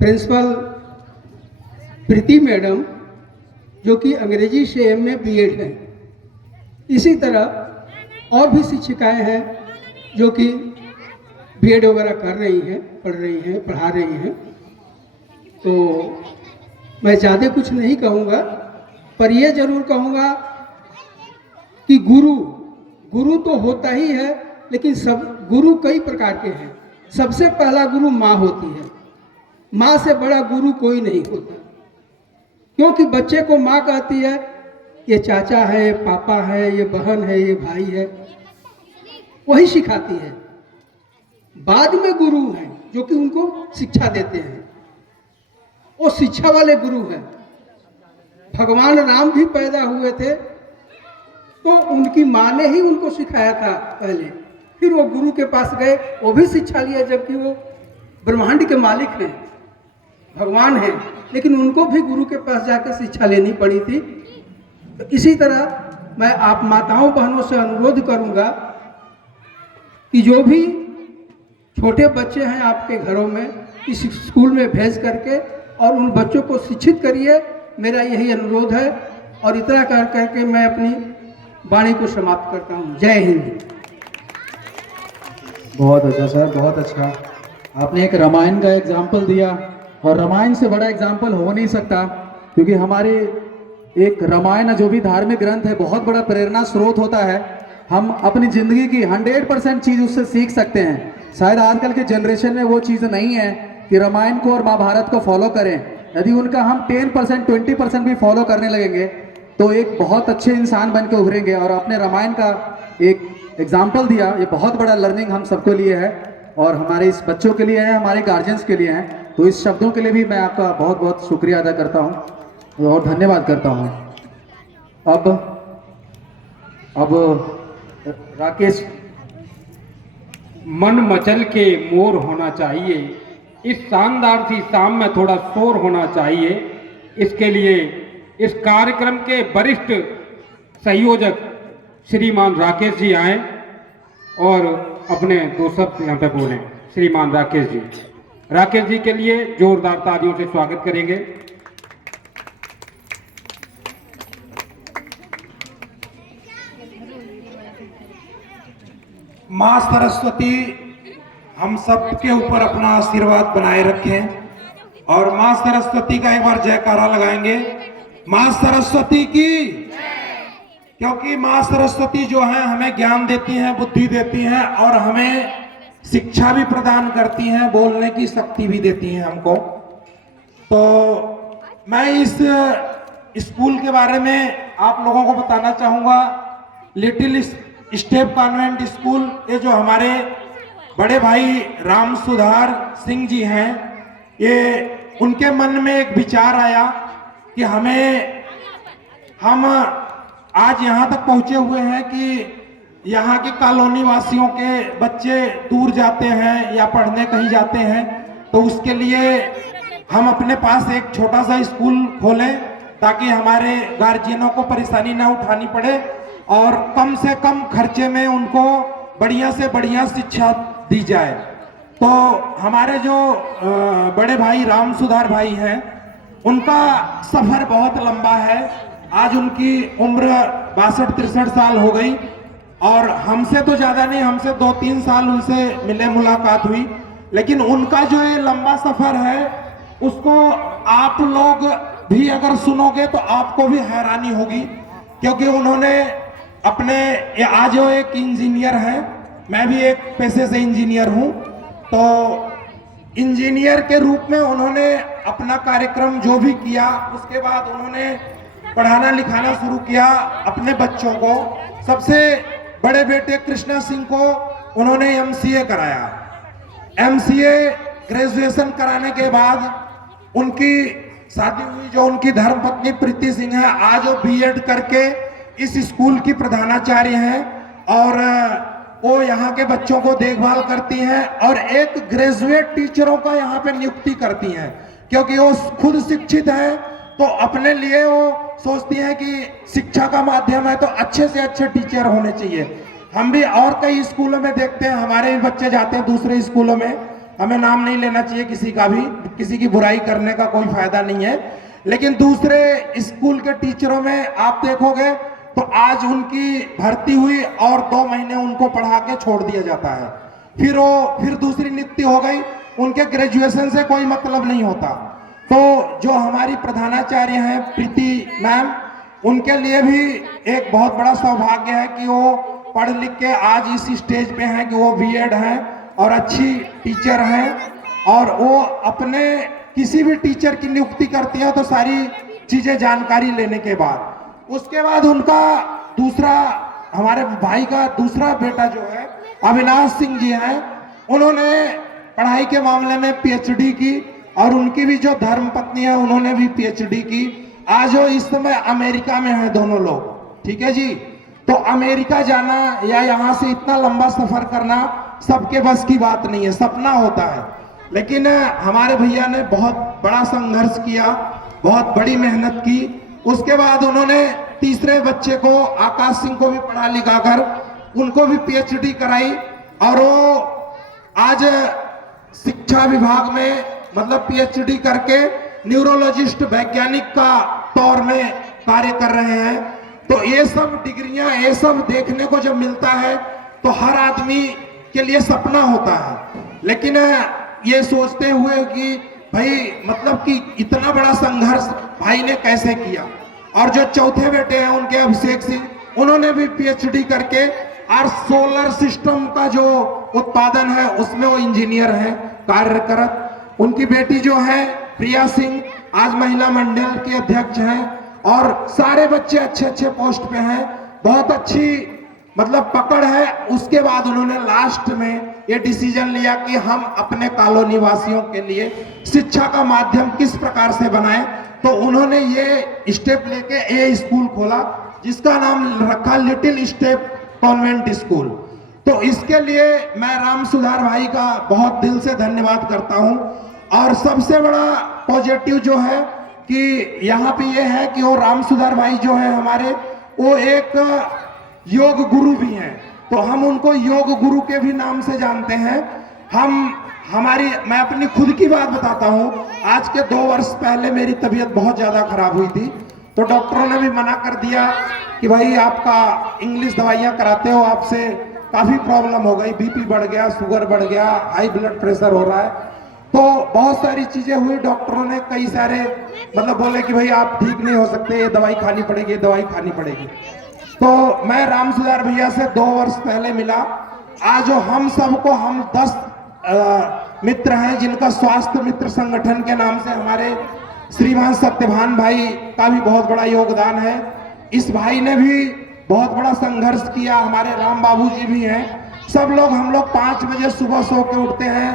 प्रिंसिपल प्रीति मैडम, जो कि अंग्रेजी से MA BEd हैं, इसी तरह और भी शिक्षिकाएं हैं जो कि BEd वगैरह कर रही हैं, पढ़ रही हैं, पढ़ा रही हैं। तो मैं ज़्यादा कुछ नहीं कहूँगा, पर ये ज़रूर कहूँगा कि गुरु तो होता ही है, लेकिन सब गुरु कई प्रकार के हैं। सबसे पहला गुरु माँ होती है। माँ से बड़ा गुरु कोई नहीं होता, क्योंकि बच्चे को माँ कहती है ये चाचा है, ये पापा है, ये बहन है, ये भाई है, वही सिखाती है। बाद में गुरु हैं जो कि उनको शिक्षा देते हैं, वो शिक्षा वाले गुरु हैं। भगवान राम भी पैदा हुए थे तो उनकी माँ ने ही उनको सिखाया था पहले, फिर वो गुरु के पास गए, वो भी शिक्षा लिया, जबकि वो ब्रह्मांड के मालिक हैं, भगवान हैं, लेकिन उनको भी गुरु के पास जाकर शिक्षा लेनी पड़ी थी। तो इसी तरह मैं आप माताओं बहनों से अनुरोध करूंगा कि जो भी छोटे बच्चे हैं आपके घरों में, इस स्कूल में भेज करके और उन बच्चों को शिक्षित करिए, मेरा यही अनुरोध है। और इतना कर करके मैं अपनी वाणी को समाप्त करता हूँ। जय हिंद। बहुत अच्छा सर, बहुत अच्छा। आपने एक रामायण का एग्जाम्पल दिया, और रामायण से बड़ा एग्जाम्पल हो नहीं सकता, क्योंकि हमारे एक रामायण जो भी धार्मिक ग्रंथ है बहुत बड़ा प्रेरणा स्रोत होता है। हम अपनी ज़िंदगी की 100% चीज़ उससे सीख सकते हैं। शायद आजकल के जनरेशन में वो चीज़ नहीं है कि रामायण को और महाभारत को फॉलो करें। यदि उनका हम 10% 20% भी फॉलो करने लगेंगे तो एक बहुत अच्छे इंसान बन के उभरेंगे। और आपने रामायण का एक एग्जाम्पल दिया, ये बहुत बड़ा लर्निंग हम सबके लिए है और हमारे इस बच्चों के लिए है, हमारे गार्जियंस के लिए है। तो इस शब्दों के लिए भी मैं आपका बहुत बहुत शुक्रिया अदा करता हूँ और धन्यवाद करता हूँ। अब राकेश। मन मचल के मोर होना चाहिए, इस शानदार सी शाम में थोड़ा शोर होना चाहिए। इसके लिए इस कार्यक्रम के वरिष्ठ संयोजक श्रीमान राकेश जी आए और अपने दो शब्द यहाँ पे बोलें। श्रीमान राकेश जी के लिए जोरदार तालियों से स्वागत करेंगे। माँ सरस्वती हम सब के ऊपर अपना आशीर्वाद बनाए रखें और माँ सरस्वती का एक बार जयकारा लगाएंगे। माँ सरस्वती की, क्योंकि माँ सरस्वती जो है हमें ज्ञान देती हैं, बुद्धि देती हैं और हमें शिक्षा भी प्रदान करती हैं, बोलने की शक्ति भी देती हैं हमको। तो मैं इस स्कूल के बारे में आप लोगों को बताना चाहूँगा। लिटिल स्टेप कॉन्वेंट स्कूल, ये जो हमारे बड़े भाई राम सुधार सिंह जी हैं, ये उनके मन में एक विचार आया कि हम आज यहाँ तक पहुँचे हुए हैं कि यहाँ के कॉलोनी वासियों के बच्चे दूर जाते हैं या पढ़ने कहीं जाते हैं, तो उसके लिए हम अपने पास एक छोटा सा स्कूल खोलें ताकि हमारे गार्जियनों को परेशानी ना उठानी पड़े और कम से कम खर्चे में उनको बढ़िया से बढ़िया शिक्षा दी जाए। तो हमारे जो बड़े भाई राम सुधार भाई हैं, उनका सफर बहुत लंबा है। आज उनकी उम्र 62-63 साल हो गई और हमसे तो ज्यादा नहीं, हमसे 2-3 साल उनसे मिले मुलाकात हुई, लेकिन उनका जो ये लंबा सफर है उसको आप लोग भी अगर सुनोगे तो आपको भी हैरानी होगी, क्योंकि उन्होंने अपने आज वो एक इंजीनियर हैं, मैं भी एक पेशे से इंजीनियर हूं, तो इंजीनियर के रूप में उन्होंने अपना कार्यक्रम जो भी किया, उसके बाद उन्होंने पढ़ाना लिखाना शुरू किया अपने बच्चों को। सबसे बड़े बेटे कृष्णा सिंह को उन्होंने MCA कराया। MCA ग्रेजुएशन कराने के बाद उनकी शादी हुई, जो उनकी धर्मपत्नी प्रीति सिंह है, आज वो B.Ed करके इस स्कूल की प्रधानाचार्य हैं और वो यहाँ के बच्चों को देखभाल करती हैं और एक ग्रेजुएट टीचरों का यहाँ पे नियुक्ति करती हैं, क्योंकि वो खुद शिक्षित हैं। तो अपने लिए वो सोचती हैं कि शिक्षा का माध्यम है तो अच्छे से अच्छे टीचर होने चाहिए। हम भी और कई स्कूलों में देखते हैं, हमारे भी बच्चे जाते हैं दूसरे स्कूलों में, हमें नाम नहीं लेना चाहिए किसी का भी, किसी की बुराई करने का कोई फायदा नहीं है, लेकिन दूसरे स्कूल के टीचरों में आप देखोगे तो आज उनकी भर्ती हुई और 2 महीने उनको पढ़ा के छोड़ दिया जाता है, फिर दूसरी नियुक्ति हो गई, उनके ग्रेजुएशन से कोई मतलब नहीं होता। तो जो हमारी प्रधानाचार्य हैं प्रीति मैम, उनके लिए भी एक बहुत बड़ा सौभाग्य है कि वो पढ़ लिख के आज इस स्टेज पे हैं कि वो B.Ed हैं और अच्छी टीचर हैं, और वो अपने किसी भी टीचर की नियुक्ति करती है तो सारी चीजें जानकारी लेने के बाद, उसके बाद उनका दूसरा, हमारे भाई का दूसरा बेटा जो है अविनाश सिंह जी हैं, उन्होंने पढ़ाई के मामले में PhD की और उनकी भी जो धर्मपत्नी है उन्होंने भी PhD की। आज वो इस समय अमेरिका में है दोनों लोग, ठीक है जी। तो अमेरिका जाना या यहाँ से इतना लंबा सफर करना सबके बस की बात नहीं है, सपना होता है, लेकिन हमारे भैया ने बहुत बड़ा संघर्ष किया, बहुत बड़ी मेहनत की। उसके बाद उन्होंने तीसरे बच्चे को आकाश सिंह को भी पढ़ा लिखा कर उनको भी PhD कराई और वो आज शिक्षा विभाग में मतलब PhD करके न्यूरोलॉजिस्ट वैज्ञानिक का तौर में कार्य कर रहे हैं। तो ये सब डिग्रियां, ये सब देखने को जब मिलता है तो हर आदमी के लिए सपना होता है, लेकिन ये सोचते हुए कि भाई मतलब कि इतना बड़ा संघर्ष भाई ने कैसे किया। और जो चौथे बेटे हैं उनके अभिषेक सिंह, उन्होंने भी PhD करके और सोलर सिस्टम का जो उत्पादन है उसमें वो इंजीनियर हैं कार्यरत। उनकी बेटी जो है प्रिया सिंह आज महिला मंडल की अध्यक्ष हैं और सारे बच्चे अच्छे अच्छे पोस्ट पे हैं। बहुत अच्छी मतलब पकड़ है। उसके बाद उन्होंने लास्ट में ये डिसीजन लिया कि हम अपने कॉलोनी वासियों के लिए शिक्षा का माध्यम किस प्रकार से बनाएं, तो उन्होंने ये स्टेप लेके ये स्कूल खोला जिसका नाम रखा लिटिल स्टेप कॉन्वेंट स्कूल। तो इसके लिए मैं राम सुधार भाई का बहुत दिल से धन्यवाद करता हूं। और सबसे बड़ा पॉजिटिव जो है कि यहाँ पे ये है कि वो राम सुधार भाई जो है हमारे, वो एक योग गुरु भी हैं। तो हम उनको योग गुरु के भी नाम से जानते हैं। मैं अपनी खुद की बात बताता हूँ। आज के 2 वर्ष पहले मेरी तबीयत बहुत ज्यादा खराब हुई थी, तो डॉक्टरों ने भी मना कर दिया कि भाई आपका इंग्लिश दवाइयाँ कराते हो, आपसे काफी प्रॉब्लम हो गई, बीपी बढ़ गया, शुगर बढ़ गया, हाई ब्लड प्रेशर हो रहा है। तो बहुत सारी चीजें हुई। डॉक्टरों ने कई सारे मतलब बोले कि भाई आप ठीक नहीं हो सकते, ये दवाई खानी पड़ेगी, ये दवाई खानी पड़ेगी। तो मैं राम सुधार भैया से 2 वर्ष पहले मिला। आज हम सबको 10 मित्र हैं जिनका स्वास्थ्य मित्र संगठन के नाम से हमारे श्रीमान सत्यभान भाई का भी बहुत बड़ा योगदान है। इस भाई ने भी बहुत बड़ा संघर्ष किया। हमारे राम बाबू जी भी हैं। सब लोग हम लोग 5 बजे सुबह सो के उठते हैं,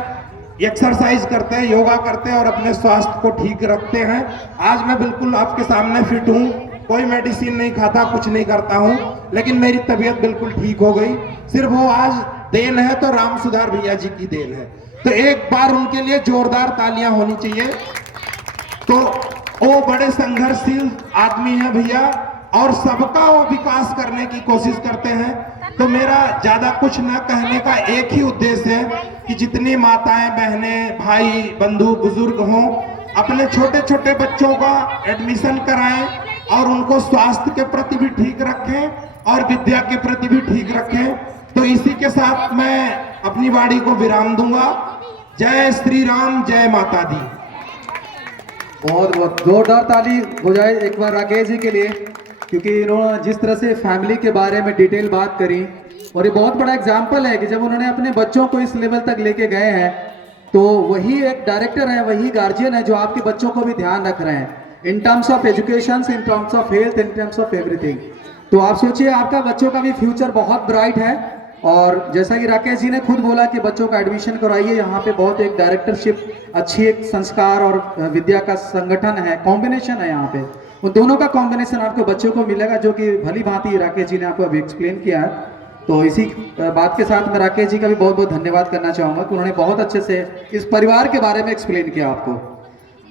एक्सरसाइज करते हैं, योगा करते हैं और अपने स्वास्थ्य को ठीक रखते हैं। आज मैं बिल्कुल आपके सामने फिट हूँ, कोई मेडिसिन नहीं खाता, कुछ नहीं करता हूँ, लेकिन मेरी तबीयत बिल्कुल ठीक हो गई। सिर्फ वो आज देन है तो राम सुधार भैया जी की देन है। तो एक बार उनके लिए जोरदार तालियां होनी चाहिए। तो वो बड़े संघर्षशील आदमी है भैया और सबका वो विकास करने की कोशिश करते हैं। तो मेरा ज्यादा कुछ न कहने का एक ही उद्देश्य है कि जितनी माताएं, बहनें, भाई, बंधु, बुजुर्ग हों, अपने छोटे छोटे बच्चों का एडमिशन कराएं और उनको स्वास्थ्य के प्रति भी ठीक रखें और विद्या के प्रति भी ठीक रखें। तो इसी के साथ मैं अपनी वाणी को विराम दूंगा। जय श्री राम, जय माता दी। बहुत बहुत जोरदार ताली हो जाए एक बार राकेश जी के लिए, क्योंकि इन्होंने जिस तरह से फैमिली के बारे में डिटेल बात करी और ये बहुत बड़ा एग्जाम्पल है कि जब उन्होंने अपने बच्चों को इस लेवल तक लेके गए हैं तो वही एक डायरेक्टर है, वही गार्जियन है जो आपके बच्चों को भी ध्यान रख रहे हैं in terms of education, in terms of health, in terms of everything. तो आप सोचिए आपका बच्चों का भी फ्यूचर बहुत ब्राइट है। और जैसा कि राकेश जी ने खुद बोला कि बच्चों का एडमिशन करवाइए, यहाँ पे बहुत एक डायरेक्टरशिप, अच्छी एक संस्कार और विद्या का संगठन है, कॉम्बिनेशन है यहाँ पे। उन दोनों का कॉम्बिनेशन आपको बच्चों को मिलेगा जो कि भली भांति राकेश जी ने आपको अभी एक्सप्लेन किया है। तो इसी बात के साथ मैं राकेश जी का भी बहुत बहुत धन्यवाद करना चाहूँगा कि उन्होंने बहुत अच्छे से इस परिवार के बारे में एक्सप्लेन किया आपको।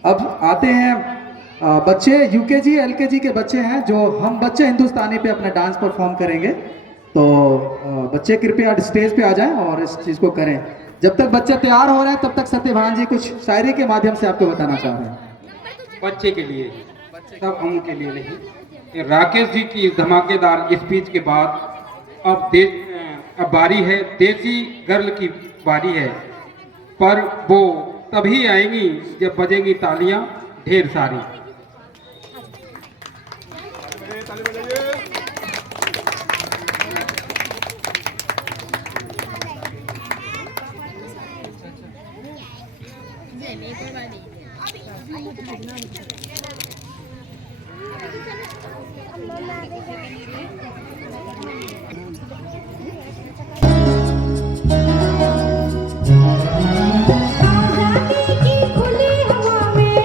अब आते हैं बच्चे, यूकेजी एलकेजी के बच्चे हैं जो हम बच्चे हिंदुस्तानी पे अपना डांस परफॉर्म करेंगे। तो बच्चे कृपया स्टेज पे आ जाएं और इस चीज़ को करें। जब तक बच्चे तैयार हो रहे हैं तब तक सत्यभान जी कुछ शायरी के माध्यम से आपको बताना चाह रहे हैं। बच्चे के लिए, सब उनके लिए नहीं। राकेश जी की धमाकेदार स्पीच के बाद अब बारी है देसी गर्ल की बारी है, पर वो तभी आएंगी जब बजेंगी तालियां ढेर सारी। आजादी की खुली हवा में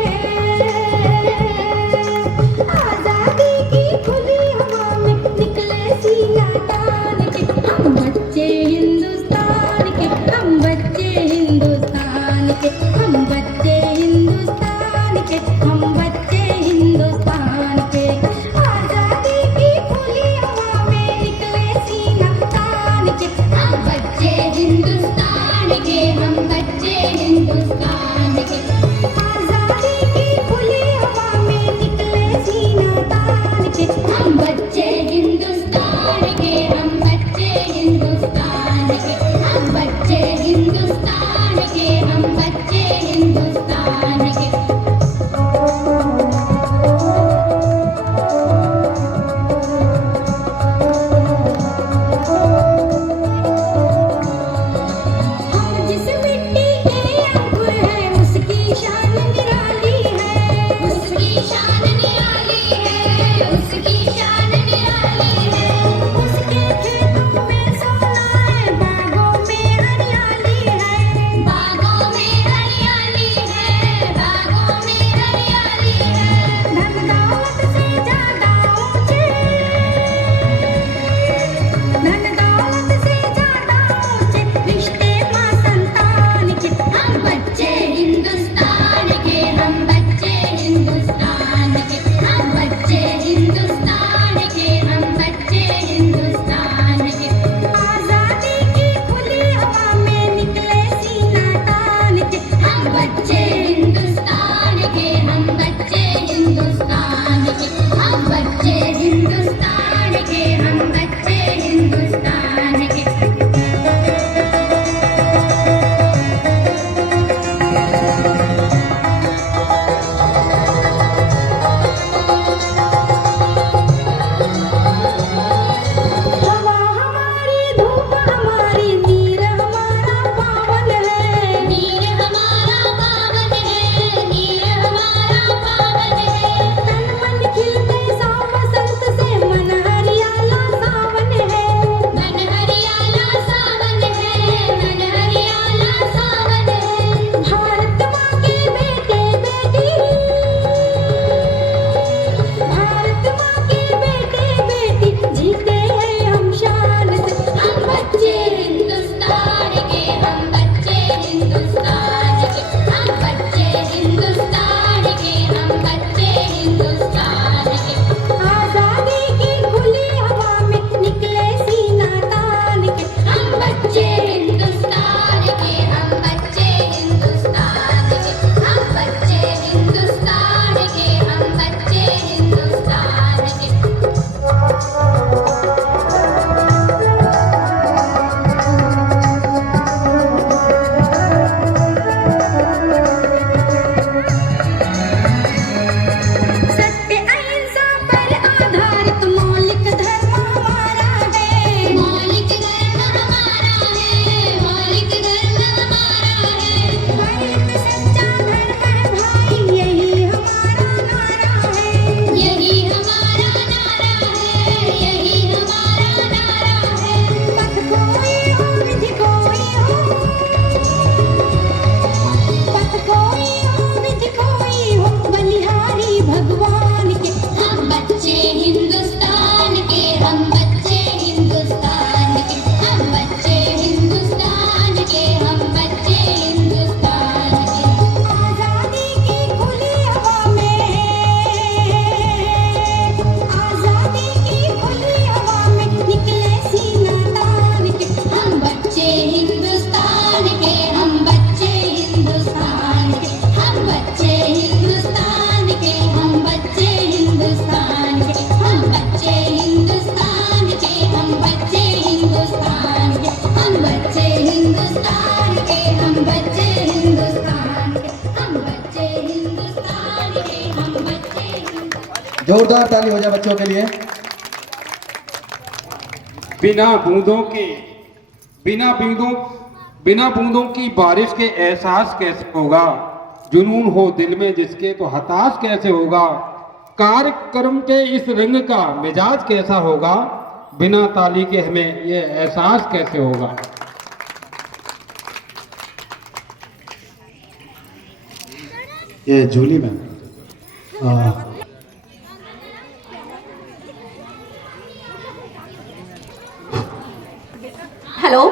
जोरदार ताली हो जाए बच्चों के लिए। बिना बूंदों की बारिश के एहसास कैसे होगा, जुनून हो दिल में जिसके तो हताश कैसे होगा, कार्यक्रम के इस रंग का मिजाज कैसा होगा, बिना ताली के हमें ये एहसास कैसे होगा। ये Julie ma'am. Hello,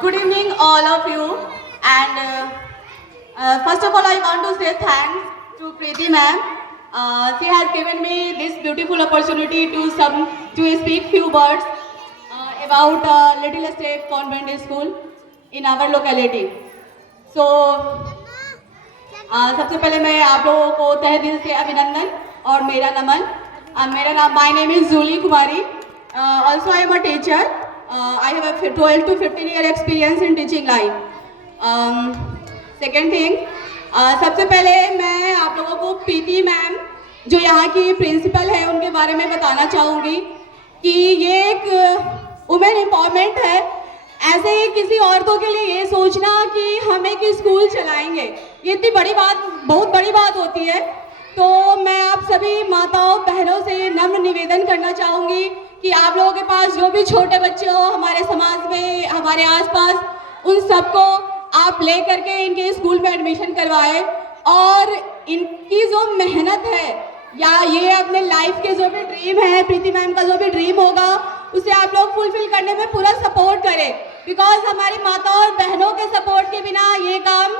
good evening all of you, and first of all I want to say thanks to Preeti ma'am. She has given me this beautiful opportunity to speak few words about Little State Convent School in our locality. So सबसे पहले मैं आप लोगों को तहे दिल से अभिनंदन और मेरा नमन। मेरा नाम my name is Julie Kumari. Also I am a teacher. I have a 12 to 15 year experience in teaching line. Second thing, सबसे पहले मैं आप लोगों को प्रीति मैम जो यहाँ की प्रिंसिपल है उनके बारे में बताना चाहूँगी कि ये एक वुमेन एम्पावरमेंट है। ऐसे ही किसी औरतों के लिए ये सोचना कि हम एक स्कूल चलाएंगे, ये इतनी बड़ी बात, बहुत बड़ी बात होती है। तो मैं आप सभी माताओं बहनों से नम्र निवेदन करना चाहूँगी कि आप लोगों के पास जो भी छोटे बच्चे हो हमारे समाज में, हमारे आसपास, उन सबको आप ले करके इनके स्कूल में एडमिशन करवाएं और इनकी जो मेहनत है या ये अपने लाइफ के जो भी ड्रीम है, प्रीति मैम का जो भी ड्रीम होगा उसे आप लोग फुलफिल करने में पूरा सपोर्ट करें, बिकॉज हमारी माताओं और बहनों के सपोर्ट के बिना ये काम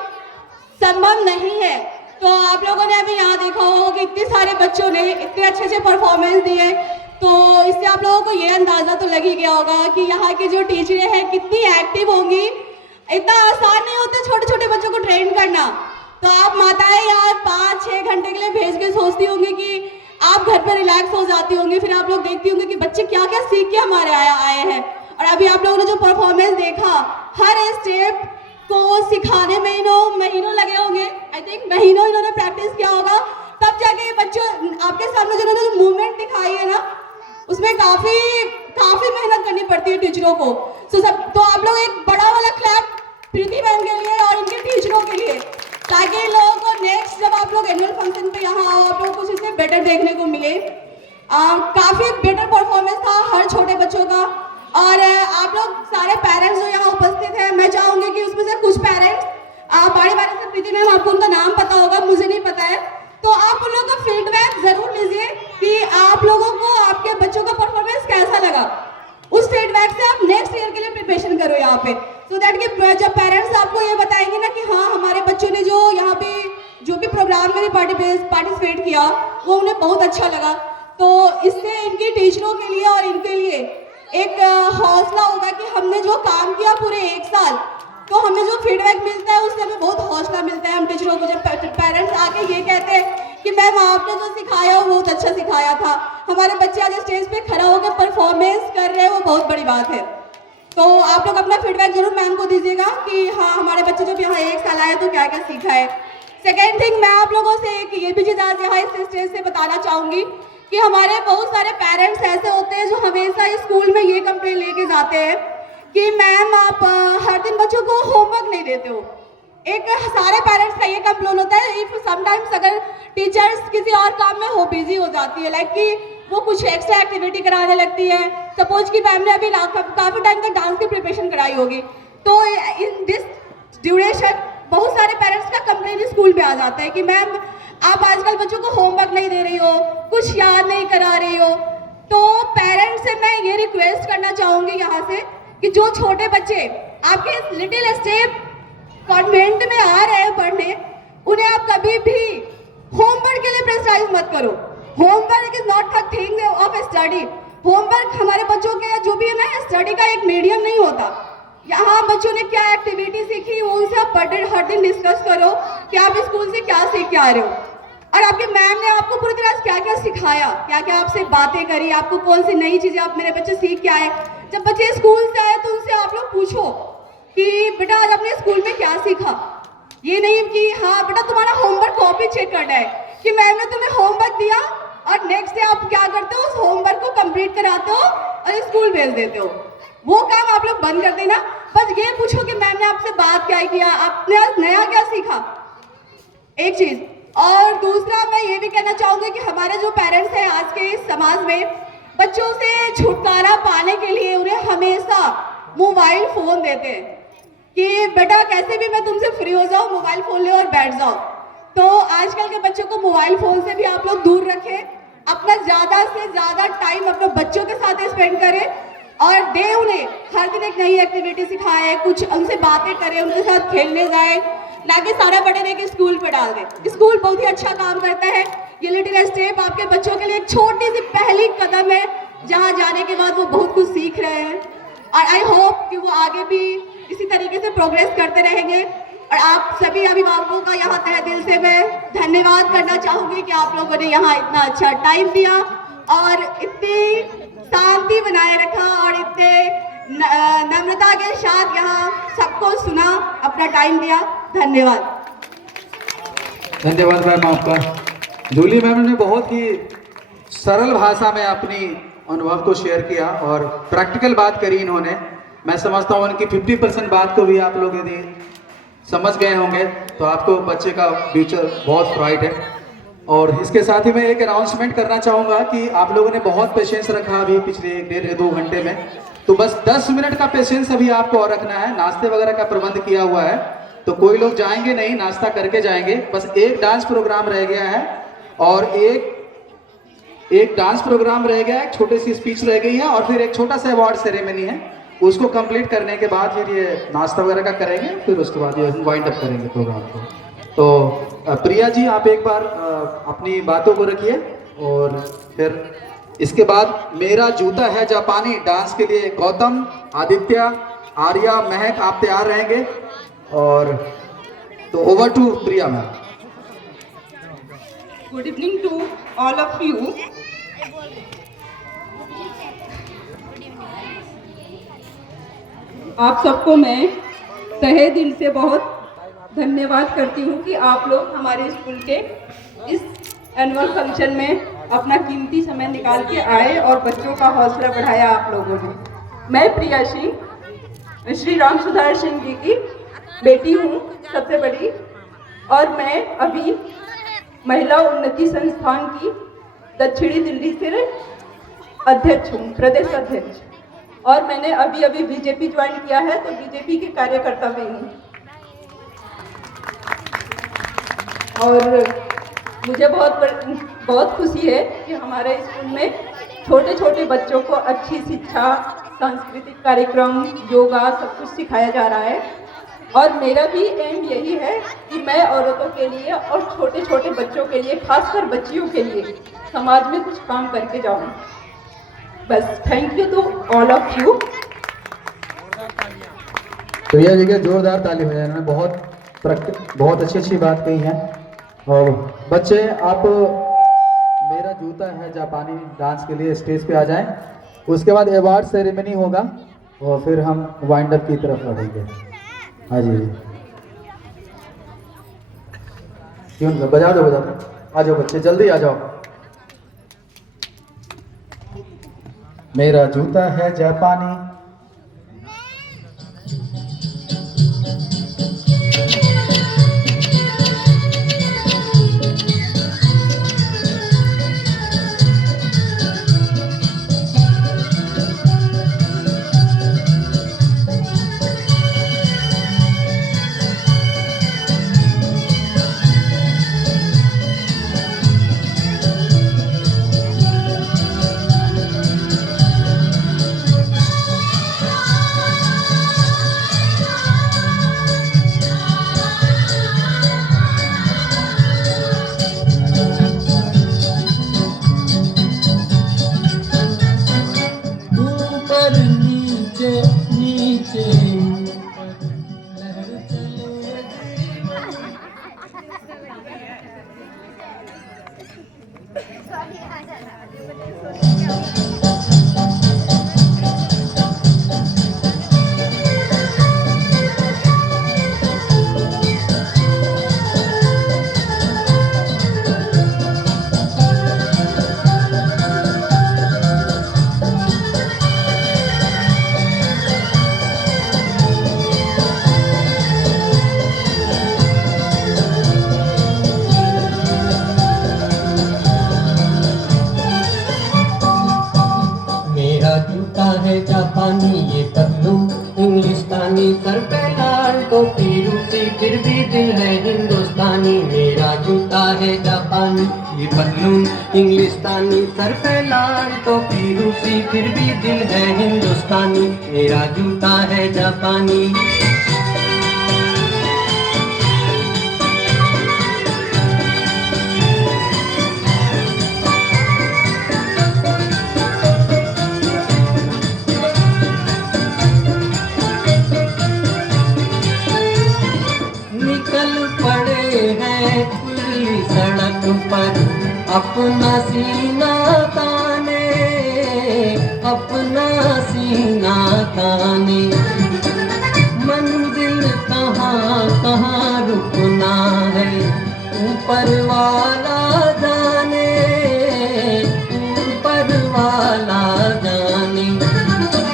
संभव नहीं है। तो आप लोगों ने अभी यहाँ देखा होगा कि इतने सारे बच्चों ने इतने अच्छे अच्छे परफॉर्मेंस दिए, तो इससे आप लोगों को ये अंदाज़ा तो लग ही गया होगा कि यहाँ की जो टीचरें हैं कितनी एक्टिव होंगी। इतना आसान नहीं होता छोटे छोटे बच्चों को ट्रेन करना। तो आप माताएं यार 5-6 घंटे के लिए भेज के सोचती होंगी कि आप घर पर रिलैक्स हो जाती होंगी, फिर आप लोग देखती होंगे कि बच्चे क्या क्या सीख के हमारे आए हैं। और अभी आप लोगों ने जो परफॉर्मेंस देखा, हर स्टेप को सिखाने में महीनों लगे होंगे। आई थिंक महीनों इन्होंने प्रैक्टिस किया होगा, तब जाके बच्चों आपके सामने जिन्होंने जो मूवमेंट दिखाई है ना, उसमें काफी मेहनत करनी पड़ती है टीचरों को। तो आप लोग एक बड़ा वाला क्लैप प्रीति मैम के लिए और इनके टीचरों के लिए, ताकि लोगों को नेक्स्ट जब आप लोग एनुअल फंक्शन पे यहाँ आओ आप लोगों को कुछ इससे बेटर देखने को मिले। काफी बेटर परफॉर्मेंस था हर छोटे बच्चों का। और आप लोग सारे पेरेंट्स जो यहाँ उपस्थित हैं, मैं चाहूंगी कि उसमें से कुछ पेरेंट्स बारी बारी से, प्रीति मैम आपको उनका नाम पता होगा, मुझे नहीं पता है, तो आप उन लोगों का फीडबैक जरूर लीजिए कि आप लोगों को आपके बच्चों का परफॉर्मेंस कैसा लगा। उस फीडबैक से आप नेक्स्ट ईयर के लिए प्रिपरेशन करो यहाँ पे, सो दैट कि जब पेरेंट्स आपको ये बताएंगे ना कि हाँ हमारे बच्चों ने जो यहाँ पे जो भी प्रोग्राम में पार्टिसिपेट किया वो उन्हें बहुत अच्छा लगा, तो इससे इनकी टीचरों के लिए और इनके लिए एक हौसला होगा कि हमने जो काम किया पूरे 1 साल, तो हमें जो फीडबैक मिलता है उससे हमें बहुत हौसला मिलता है हम टीचरों को। जब पेरेंट्स आके ये कहते हैं कि मैम आपने जो सिखाया वो बहुत अच्छा सिखाया था, हमारे बच्चे आज स्टेज पे खड़ा होकर परफॉर्मेंस कर रहे हैं, वो बहुत बड़ी बात है। तो आप लोग अपना फीडबैक जरूर मैम को दीजिएगा कि हाँ हमारे बच्चे जब यहाँ 1 साल आए तो क्या क्या सीखा है। सेकेंड थिंग, मैं आप लोगों से एक ये भी चीज़ आज यहाँ इस स्टेज से बताना चाहूँगी कि हमारे बहुत सारे पेरेंट्स ऐसे होते हैं जो हमेशा स्कूल में ये कंप्लेन लेके जाते हैं कि मैम आप हर दिन बच्चों को होमवर्क नहीं देते हो। एक सारे पेरेंट्स का ये कंप्लेन होता है। इफ समटाइम्स अगर टीचर्स किसी और काम में हो बिजी हो जाती है, लाइक कि वो कुछ एक्स्ट्रा एक्टिविटी कराने लगती है, सपोज कि मैम ने अभी काफ़ी टाइम तक डांस की प्रिपरेशन कराई होगी, तो इन दिस ड्यूरेशन बहुत सारे पेरेंट्स का कंप्लेन स्कूल में आ जाता है कि मैम आप आजकल बच्चों को होमवर्क नहीं दे रही हो, कुछ याद नहीं करा रही हो। तो पेरेंट्स से मैं ये रिक्वेस्ट करना चाहूँगी यहाँ से कि जो छोटे बच्चे आपके इस लिटिल स्टेप कॉन्वेंट में आ रहे हैं पढ़ने, उन्हें आप कभी भी होमवर्क के लिए प्रेशराइज मत करो। Homework is not a thing of study. Homework हमारे बच्चों के जो भी है ना, स्टडी का एक मीडियम नहीं होता। यहाँ बच्चों ने क्या एक्टिविटी सीखी वो उनसे आप हर दिन डिस्कस करो कि आप स्कूल से क्या सीख के आ रहे हो, और आपके मैम ने आपको पूरी तरह क्या क्या सिखाया, क्या क्या आपसे बातें करी, आपको कौन सी नई चीज़ें आप मेरे बच्चे सीख के आए। जब बच्चे स्कूल से आए तो उनसे आप लोग पूछो कि बेटा आज आपने स्कूल में क्या सीखा। ये नहीं कि हाँ बेटा तुम्हारा होमवर्क कॉपी चेक करना है, कि मैम ने तुम्हें होमवर्क दिया और नेक्स्ट डे आप क्या करते हो, उस होमवर्क को कंप्लीट कराते हो और स्कूल भेज देते हो। वो काम आप लोग बंद कर देना। बस ये पूछो कि मैम ने आपसे बात क्या किया, आपने आज नया क्या सीखा, एक चीज। और दूसरा मैं ये भी कहना चाहूंगी कि हमारे जो पेरेंट्स हैं आज के इस समाज में, बच्चों से छुटकारा पाने के लिए उन्हें हमेशा मोबाइल फोन देते हैं कि बेटा कैसे भी मैं तुमसे फ्री हो जाऊं, मोबाइल फोन ले और बैठ जाओ। तो आजकल के बच्चों को मोबाइल फोन से भी आप लोग दूर रखें, अपना ज्यादा से ज्यादा टाइम अपने बच्चों के साथ स्पेंड करें और दे उन्हें हर दिन एक नई एक्टिविटी सिखाएं, कुछ उनसे बातें करें, उनके साथ खेलने जाएं, ना कि सारा बटन एक स्कूल पे डाल दें। स्कूल बहुत ही अच्छा काम करता है। ये लिटिल स्टेप आपके बच्चों के लिए एक छोटी सी पहली कदम है, जहाँ जाने के बाद वो बहुत कुछ सीख रहे हैं और आई होप कि वो आगे भी इसी तरीके से प्रोग्रेस करते रहेंगे। और आप सभी अभिभावकों का यहाँ तहे दिल से मैं धन्यवाद करना चाहूँगी कि आप लोगों ने यहाँ इतना अच्छा टाइम दिया और इतनी शांति बनाए रखा और इतने नम्रता के साथ यहाँ सबको सुना, अपना टाइम दिया। धन्यवाद। धन्यवाद मैम आपका। जूली मैम ने बहुत ही सरल भाषा में अपनी अनुभव को शेयर किया और प्रैक्टिकल बात करी इन्होंने। मैं समझता हूँ उनकी 50% बात को भी आप लोग यदि समझ गए होंगे तो आपको बच्चे का फ्यूचर बहुत ब्राइट है। और इसके साथ ही मैं एक अनाउंसमेंट करना चाहूँगा कि आप लोगों ने बहुत पेशेंस रखा अभी पिछले 1.5-2 घंटे में, तो बस 10 मिनट का पेशेंस अभी आपको और रखना है। नाश्ते वगैरह का प्रबंध किया हुआ है, तो कोई लोग जाएंगे नहीं, नाश्ता करके जाएंगे। बस एक डांस प्रोग्राम रह गया है और एक डांस प्रोग्राम रह गया है, एक छोटी सी स्पीच रह गई है और फिर एक छोटा सा अवार्ड सेरेमनी है। उसको कंप्लीट करने के बाद फिर ये नाश्ता वगैरह का करेंगे, फिर उसके बाद ये वाइंड अप करेंगे प्रोग्राम को। तो प्रिया जी आप एक बार अपनी बातों को रखिए और फिर इसके बाद मेरा जूता है जापानी डांस के लिए गौतम, आदित्य, आर्या, महक आप तैयार रहेंगे। और तो over to Priya ma'am. Good evening to all of you. आप सबको मैं तहे दिल से बहुत धन्यवाद करती हूँ कि आप लोग हमारे स्कूल के इस एनुअल फंक्शन में अपना कीमती समय निकाल के आए और बच्चों का हौसला बढ़ाया आप लोगों ने। मैं प्रिया सिंह श्री राम सुधार सिंह जी की बेटी हूँ, सबसे बड़ी, और मैं अभी महिला उन्नति संस्थान की दक्षिणी दिल्ली से अध्यक्ष हूँ, प्रदेश अध्यक्ष। और मैंने अभी अभी बीजेपी ज्वाइन किया है, तो बीजेपी के कार्यकर्ता भी हूँ। और मुझे बहुत खुशी है कि हमारे स्कूल में छोटे छोटे बच्चों को अच्छी शिक्षा, सांस्कृतिक कार्यक्रम, योगा सब कुछ सिखाया जा रहा है। और मेरा भी एम यही है कि मैं औरतों के लिए और छोटे छोटे बच्चों के लिए, खासकर बच्चियों के लिए समाज में कुछ काम करके जाऊँ। बस thank you to all of you. Priya ji के जोरदार ताली हो जाए, उन्होंने बहुत अच्छी बात कही है। और बच्चे आप मेरा जूता है जापानी डांस के लिए स्टेज पे आ जाएं, उसके बाद अवार्ड सेरेमनी होगा और फिर हम वाइंड अप की तरफ बढ़ेंगे। हाँ जी, क्यों बजा दो, आ जाओ बच्चे, जल्दी आ जाओ। मेरा जूता है जापानी, पे लाल टोपी रूसी फिर भी दिल है हिंदुस्तानी, मेरा जूता है जापानी, ये पतलून इंग्लिस्तानी। सर पे लाल टोपी रूसी फिर भी दिल है हिंदुस्तानी, मेरा जूता है जापानी। निकल पड़े हैं खुली सड़क पर अपना सीना ताने, अपना सीना ताने। मंजिल कहाँ कहाँ रुकना है ऊपर वाला जाने, ऊपर वाला जाने।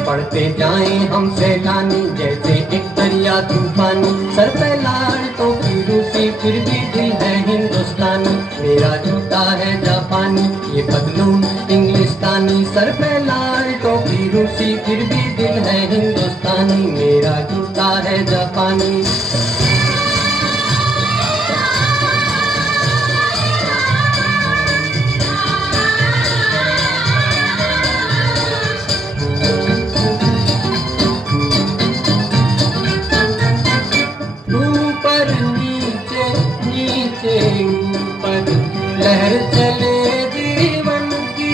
पढ़ते जाएं हम सैलानी जैसे एक दरिया तूफानी, सर पे लाल टोपी रूसी फिर भी दिल है हिंदुस्तानी, मेरा जूता है जापानी, ये पतलून इंग्लिस्तानी। सर पे लाल टोपी रूसी फिर भी दिल है हिंदुस्तानी, मेरा जूता है जापानी। ऊपर नीचे नीचे ऊपर लहर चले जीवन की,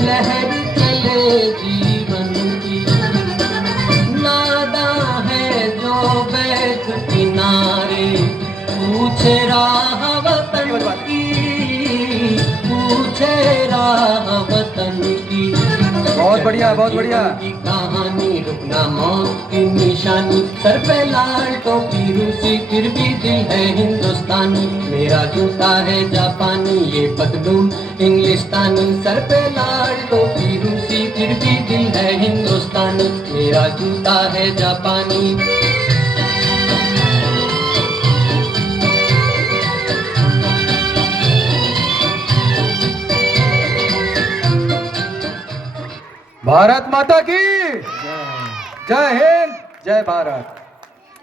लहर चले जीवन की। नादा है जो बैठ किनारे पूछे राह वतन की, पूछे राह वतन की। बहुत बढ़िया, बहुत बढ़िया। की कहानी रुकना मौत की निशानी, सर पे लाल टोपी रूसी फिर भी दिल है हिंदुस्तानी, मेरा जूता है जापानी, ये पतलून इंग्लिस्तानी। सर पे लाल टोपी रूसी फिर भी दिल है हिंदुस्तानी, मेरा जूता है जापानी। भारत माता की जय हिंद, जय भारत।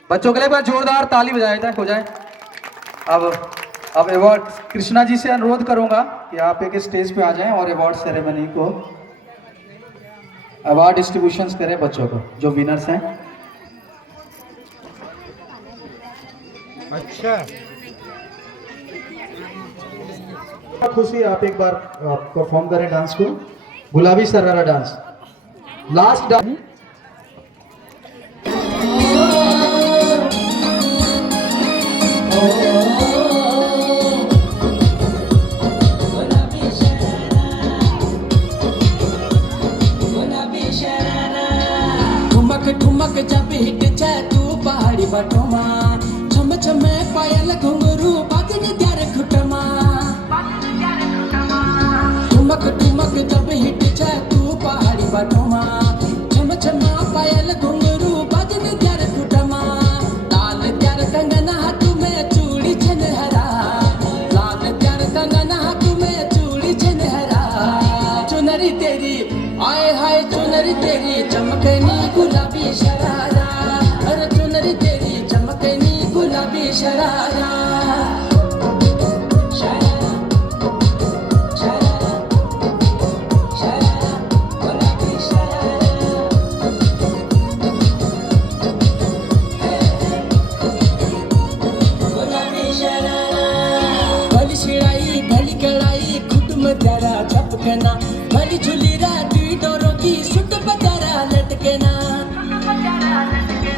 बच्चों के लिए एक बार जोरदार ताली बजाई जाए हो जाए। अब अवार्ड कृष्णा जी से अनुरोध करूंगा कि आप एक स्टेज पे आ जाएं और अवार्ड सेरेमनी को अवार्ड डिस्ट्रीब्यूशंस करें बच्चों को जो विनर्स हैं। अच्छा, खुशी आप एक बार परफॉर्म करें डांस को, गुलाबी सरारा डांस, लास्ट डांस। ठुमक ठुमक जब हिट जाए तू पहाड़ी बटोमा, छम छम पायल घुंघरू बाजन त्यार खुटमा। ठुमक ठुमक जब हिट जाए तू पहाड़ी बटोमा, छम छम पायल घुंघरू बाजन त्यार खुटमा। लाल त्यार कंगना हाथ में चूड़ी छनहरा, लाल त्यार कंगना हाथ में चूड़ी छनहरा। चुनरी तेरी आए हाय चुनरी तेरी चमकनी गुलाबी शरारा, अरे चुनरी तेरी चमकनी गुलाबी शरारा। भली शिड़ाई भली कड़ाई खुद में तेरा झपकना, भली झुली राती डोरों की सुट बजारा लटकना।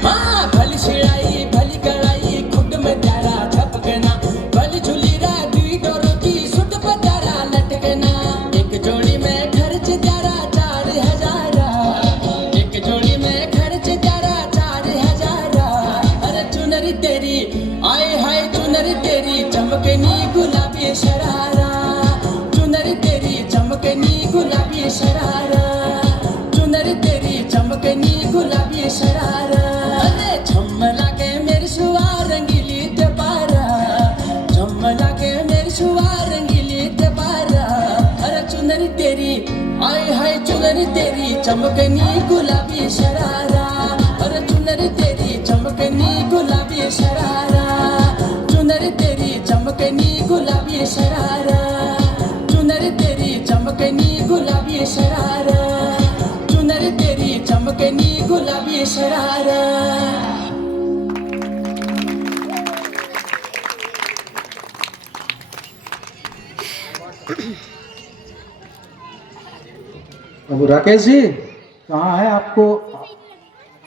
हाँ भली शिड़ाई भली कड़ाई खुद में तेरा झपकना, भली झुली राती डोरों की सुट बजारा लटकना। एक जोड़ी में खर्च तेरा 4000, एक जोड़ी में खर्च तेरा 4000। अरे चुनरी तेरी आए हाय चुनरी तेरी चमकनी गुलाबी शरारा, चुनरी तेरी चमकनी गुलाबी शरारा, चुनरी तेरी चमकनी गुलाबी शरारा। अरे झमला के मेरे सुआ रंगीली दबारा, झमला के मेरे सुआ रंगीली दबारा। अरे चुनरी तेरी आए हाय चुनरी तेरी चमकनी गुलाबी शरारा, अरे चुनरी तेरी शरारा। अब राकेश जी कहाँ है? आपको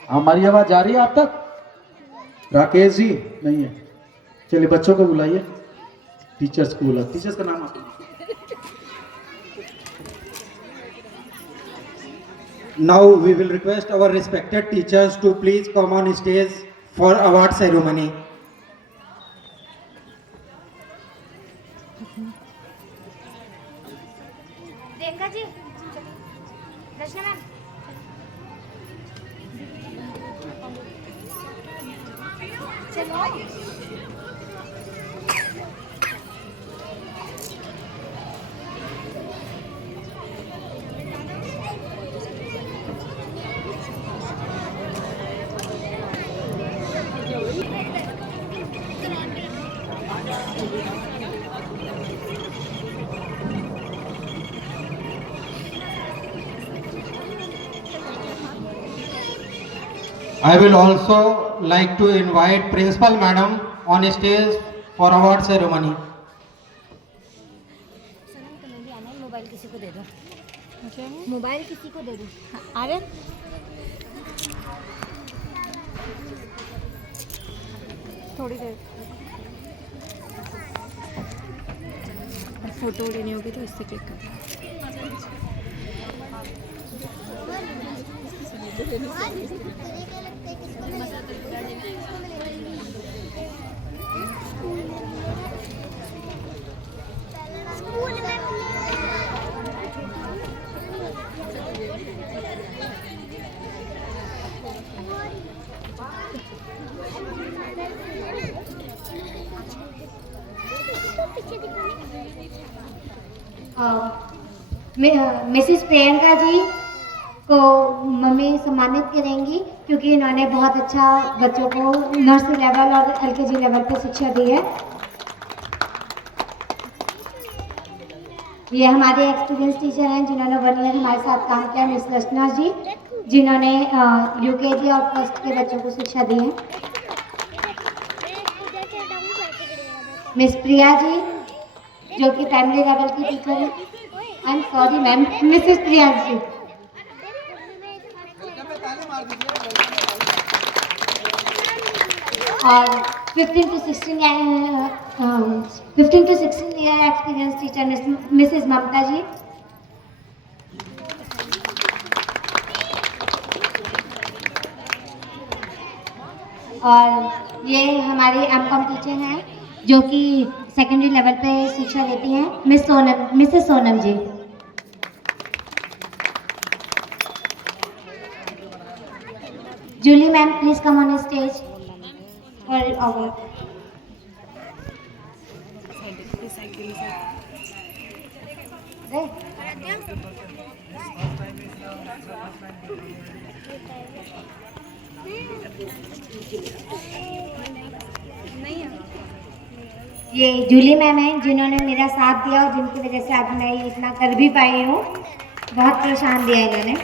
हमारी आवाज जा रही है आप तक? राकेश जी नहीं है। चलिए बच्चों को बुलाइए, टीचर्स को बुला। टीचर्स का नाम आप Now we will request our respected teachers to please come on stage for award ceremony. Priyanka ji, Rachna ma'am, चलो। I will also like to invite Principal Madam on stage for award ceremony. Mobile किसी को दे दो। Mobile किसी को दे दो। अरे थोड़ी देर photo लेनी होगी तो इससे क्लिक कर। मिसेस प्रियंका जी को मम्मी सम्मानित करेंगी क्योंकि इन्होंने बहुत अच्छा बच्चों को नर्सरी लेवल और एलकेजी लेवल पर शिक्षा दी है। ये हमारे एक्सपीरियंस टीचर हैं जिन्होंने 1 ईयर हमारे साथ काम किया, मिस रचना जी, जिन्होंने यूकेजी और फर्स्ट के बच्चों को शिक्षा दी है। मिस प्रिया जी जो कि प्राइमरी लेवल की टीचर है। I am sorry ma'am, Mrs Priya ji. और 15 to 16 year experience teacher Mrs Mamta ji. और ये हमारे एमकॉम टीचर हैं जो कि सेकेंडरी लेवल पे शिक्षा देती हैं, Mrs Sonam ji. Julie ma'am please come on stage for award. ये जूली मैम हैं जिन्होंने मेरा साथ दिया और जिनकी वजह से आज मैं ये इतना कर भी पाई हूँ। बहुत प्रोत्साहन दिया इन्होंने।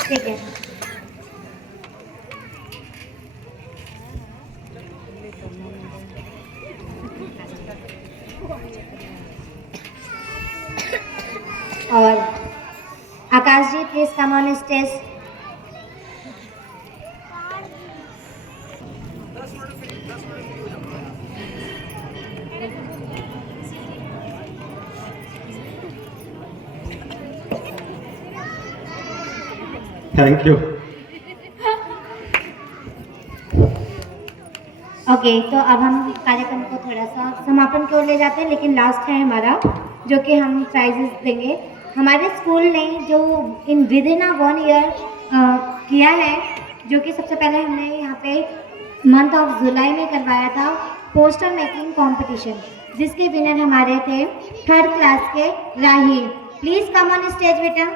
ठीक है। और Akash ji please come on stage. Thank you. Okay, तो अब हम कार्यक्रम को थोड़ा सा समापन की ओर ले जाते हैं, लेकिन लास्ट है हमारा जो कि हम प्राइजेस देंगे। हमारे स्कूल ने जो इन विद इन 1 ईयर किया है, जो कि सबसे पहले हमने यहाँ पे मंथ ऑफ जुलाई में करवाया था पोस्टर मेकिंग कंपटीशन, जिसके विनर हमारे थे 3rd क्लास के राही। प्लीज कम ऑन स्टेज बेटा।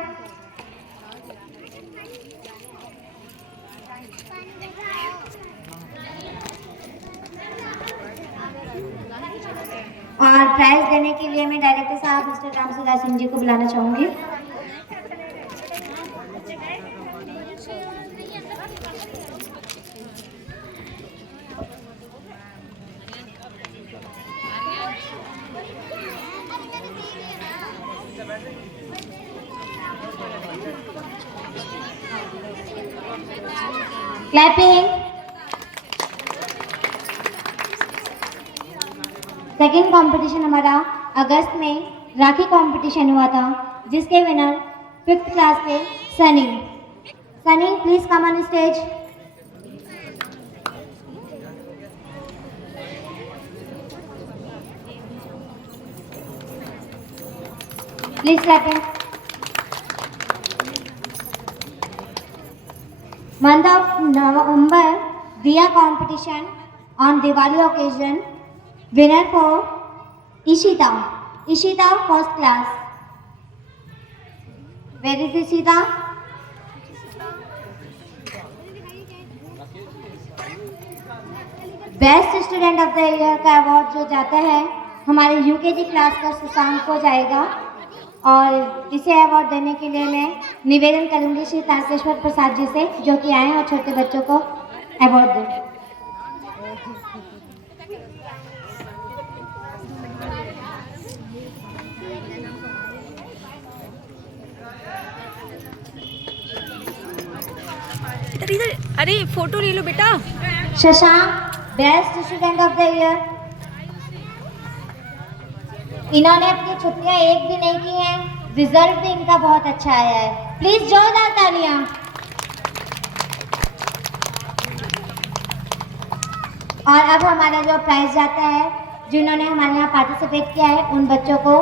और प्राइज देने के लिए मैं डायरेक्टर साहब मिस्टर रामसुधार सिंह जी को बुलाना चाहूँगी। क्लैपिंग। सेकेंड कंपटीशन हमारा अगस्त में राखी कंपटीशन हुआ था, जिसके विनर 5th क्लास के Sunny. Sunny please come on stage. Please clapping. Month of November, Diya competition on Diwali occasion. Winner for Ishita. Ishita first class. Where is Ishita? Best student of the year का award जो जाता है हमारे UKG class का सुशांत को जाएगा। और इसे अवार्ड देने के लिए मैं निवेदन करूंगी श्री तारकेश्वर प्रसाद जी से, जो कि आए और छोटे बच्चों को अवार्ड दें। इधर अरे फोटो ले लो बेटा। Shashank best student of the year. इन्होंने अपनी छुट्टियां एक भी नहीं की हैं, रिजल्ट भी इनका बहुत अच्छा आया है। प्लीज जोरदार तालियां। और अब हमारा जो प्राइज जाता है, जिन्होंने हमारे यहाँ पार्टिसिपेट किया है उन बच्चों को,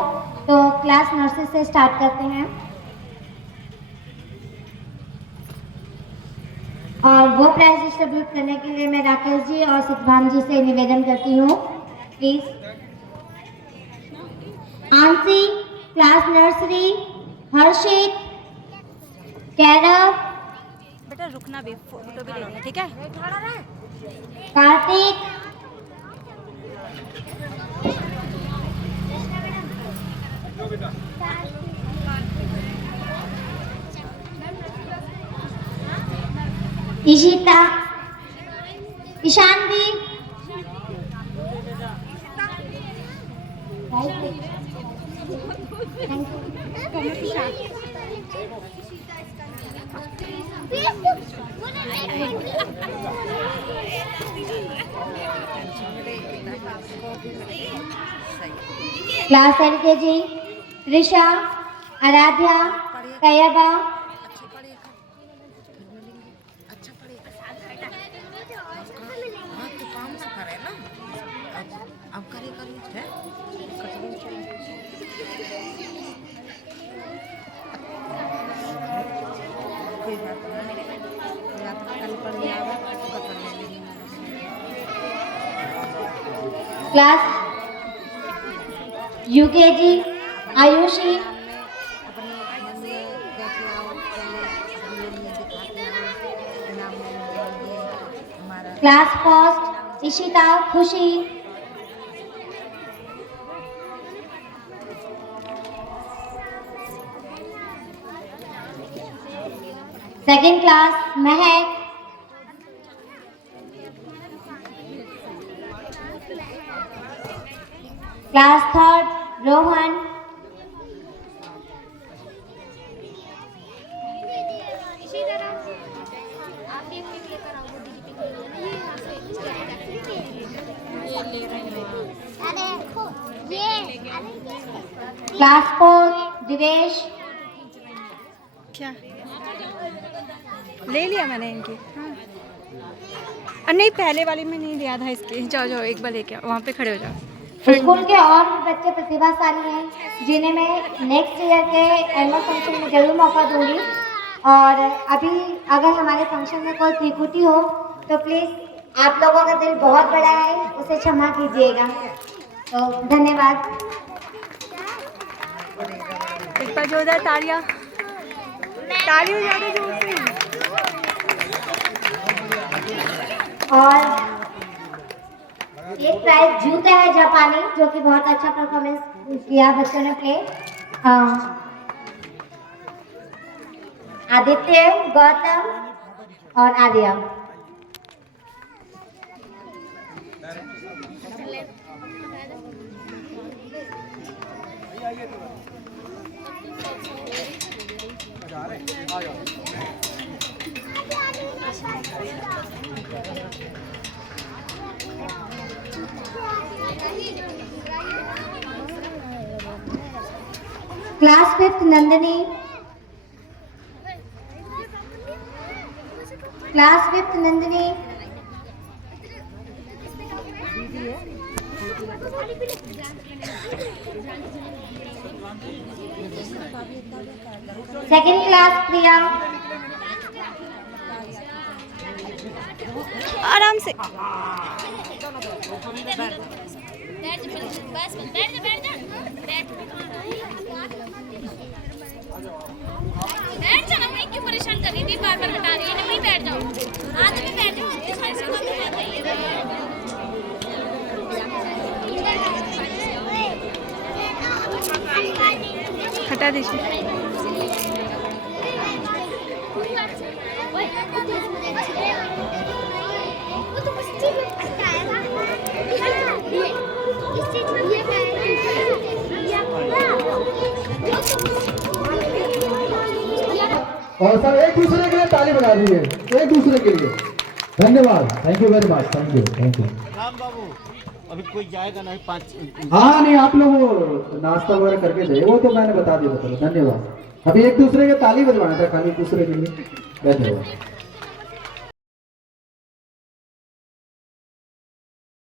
तो क्लास नर्सरी से स्टार्ट करते हैं। और वो प्राइज डिस्ट्रीब्यूट करने के लिए मैं राकेश जी और सिद्धभान जी से निवेदन करती हूँ। Please Aansi class nursery, Harshit, Kairav, बेटा रुकना भी, फोटो भी लेनी है, ठीक है? Kartik, Ishita, Ishanvi, class LKG, Trisha, Aaradhya, Taiba, class UKG, Ayushi, class first Ishita, Khushi, second class Mehak, class third Rohan, class fourth Divesh, क्या ले लिया मैंने इनकी? नहीं पहले वाली में नहीं लिया था इसके। जाओ जाओ एक बार लेके वहाँ पे खड़े हो जाओ। स्कूल के और भी बच्चे प्रतिभाशाली हैं जिन्हें मैं नेक्स्ट ईयर के एनुअल फंक्शन में जरूर मौका दूंगी। और अभी अगर हमारे फंक्शन में कोई त्रिकुटी हो तो प्लीज़ आप लोगों का दिल बहुत बड़ा है, उसे क्षमा कीजिएगा। तो धन्यवाद। एक बार जोरदार तालियां, तालियां ज़्यादा जोर से। और एक प्राइज जूता है जापानी, जो कि बहुत अच्छा परफॉर्मेंस किया बच्चों ने प्ले। आदित्य, गौतम और Arya. Class 5th Nandini, class 5th Nandini, second class Priya, आराम से बैठ जाना, मैं क्यों परेशान कर रही थी, बार बार हटा रही है ना, वहीं बैठ जाओ, आज भी बैठ जाओ, इतनी सारी सामान तो रहता ही है। हटा दीजिए। और सब एक दूसरे के लिए ताली बजा दीजिए, एक दूसरे के लिए। धन्यवाद, thank you very much, thank you, thank you. Ram Babu, अभी कोई जाएगा नहीं 5। हाँ नहीं, आप लोग नाश्ता वगैरह करके जाइए, वो तो मैंने बता दिया था। धन्यवाद। अभी एक दूसरे के ताली बजवाना था, खाली एक दूसरे के लिए। धन्यवाद।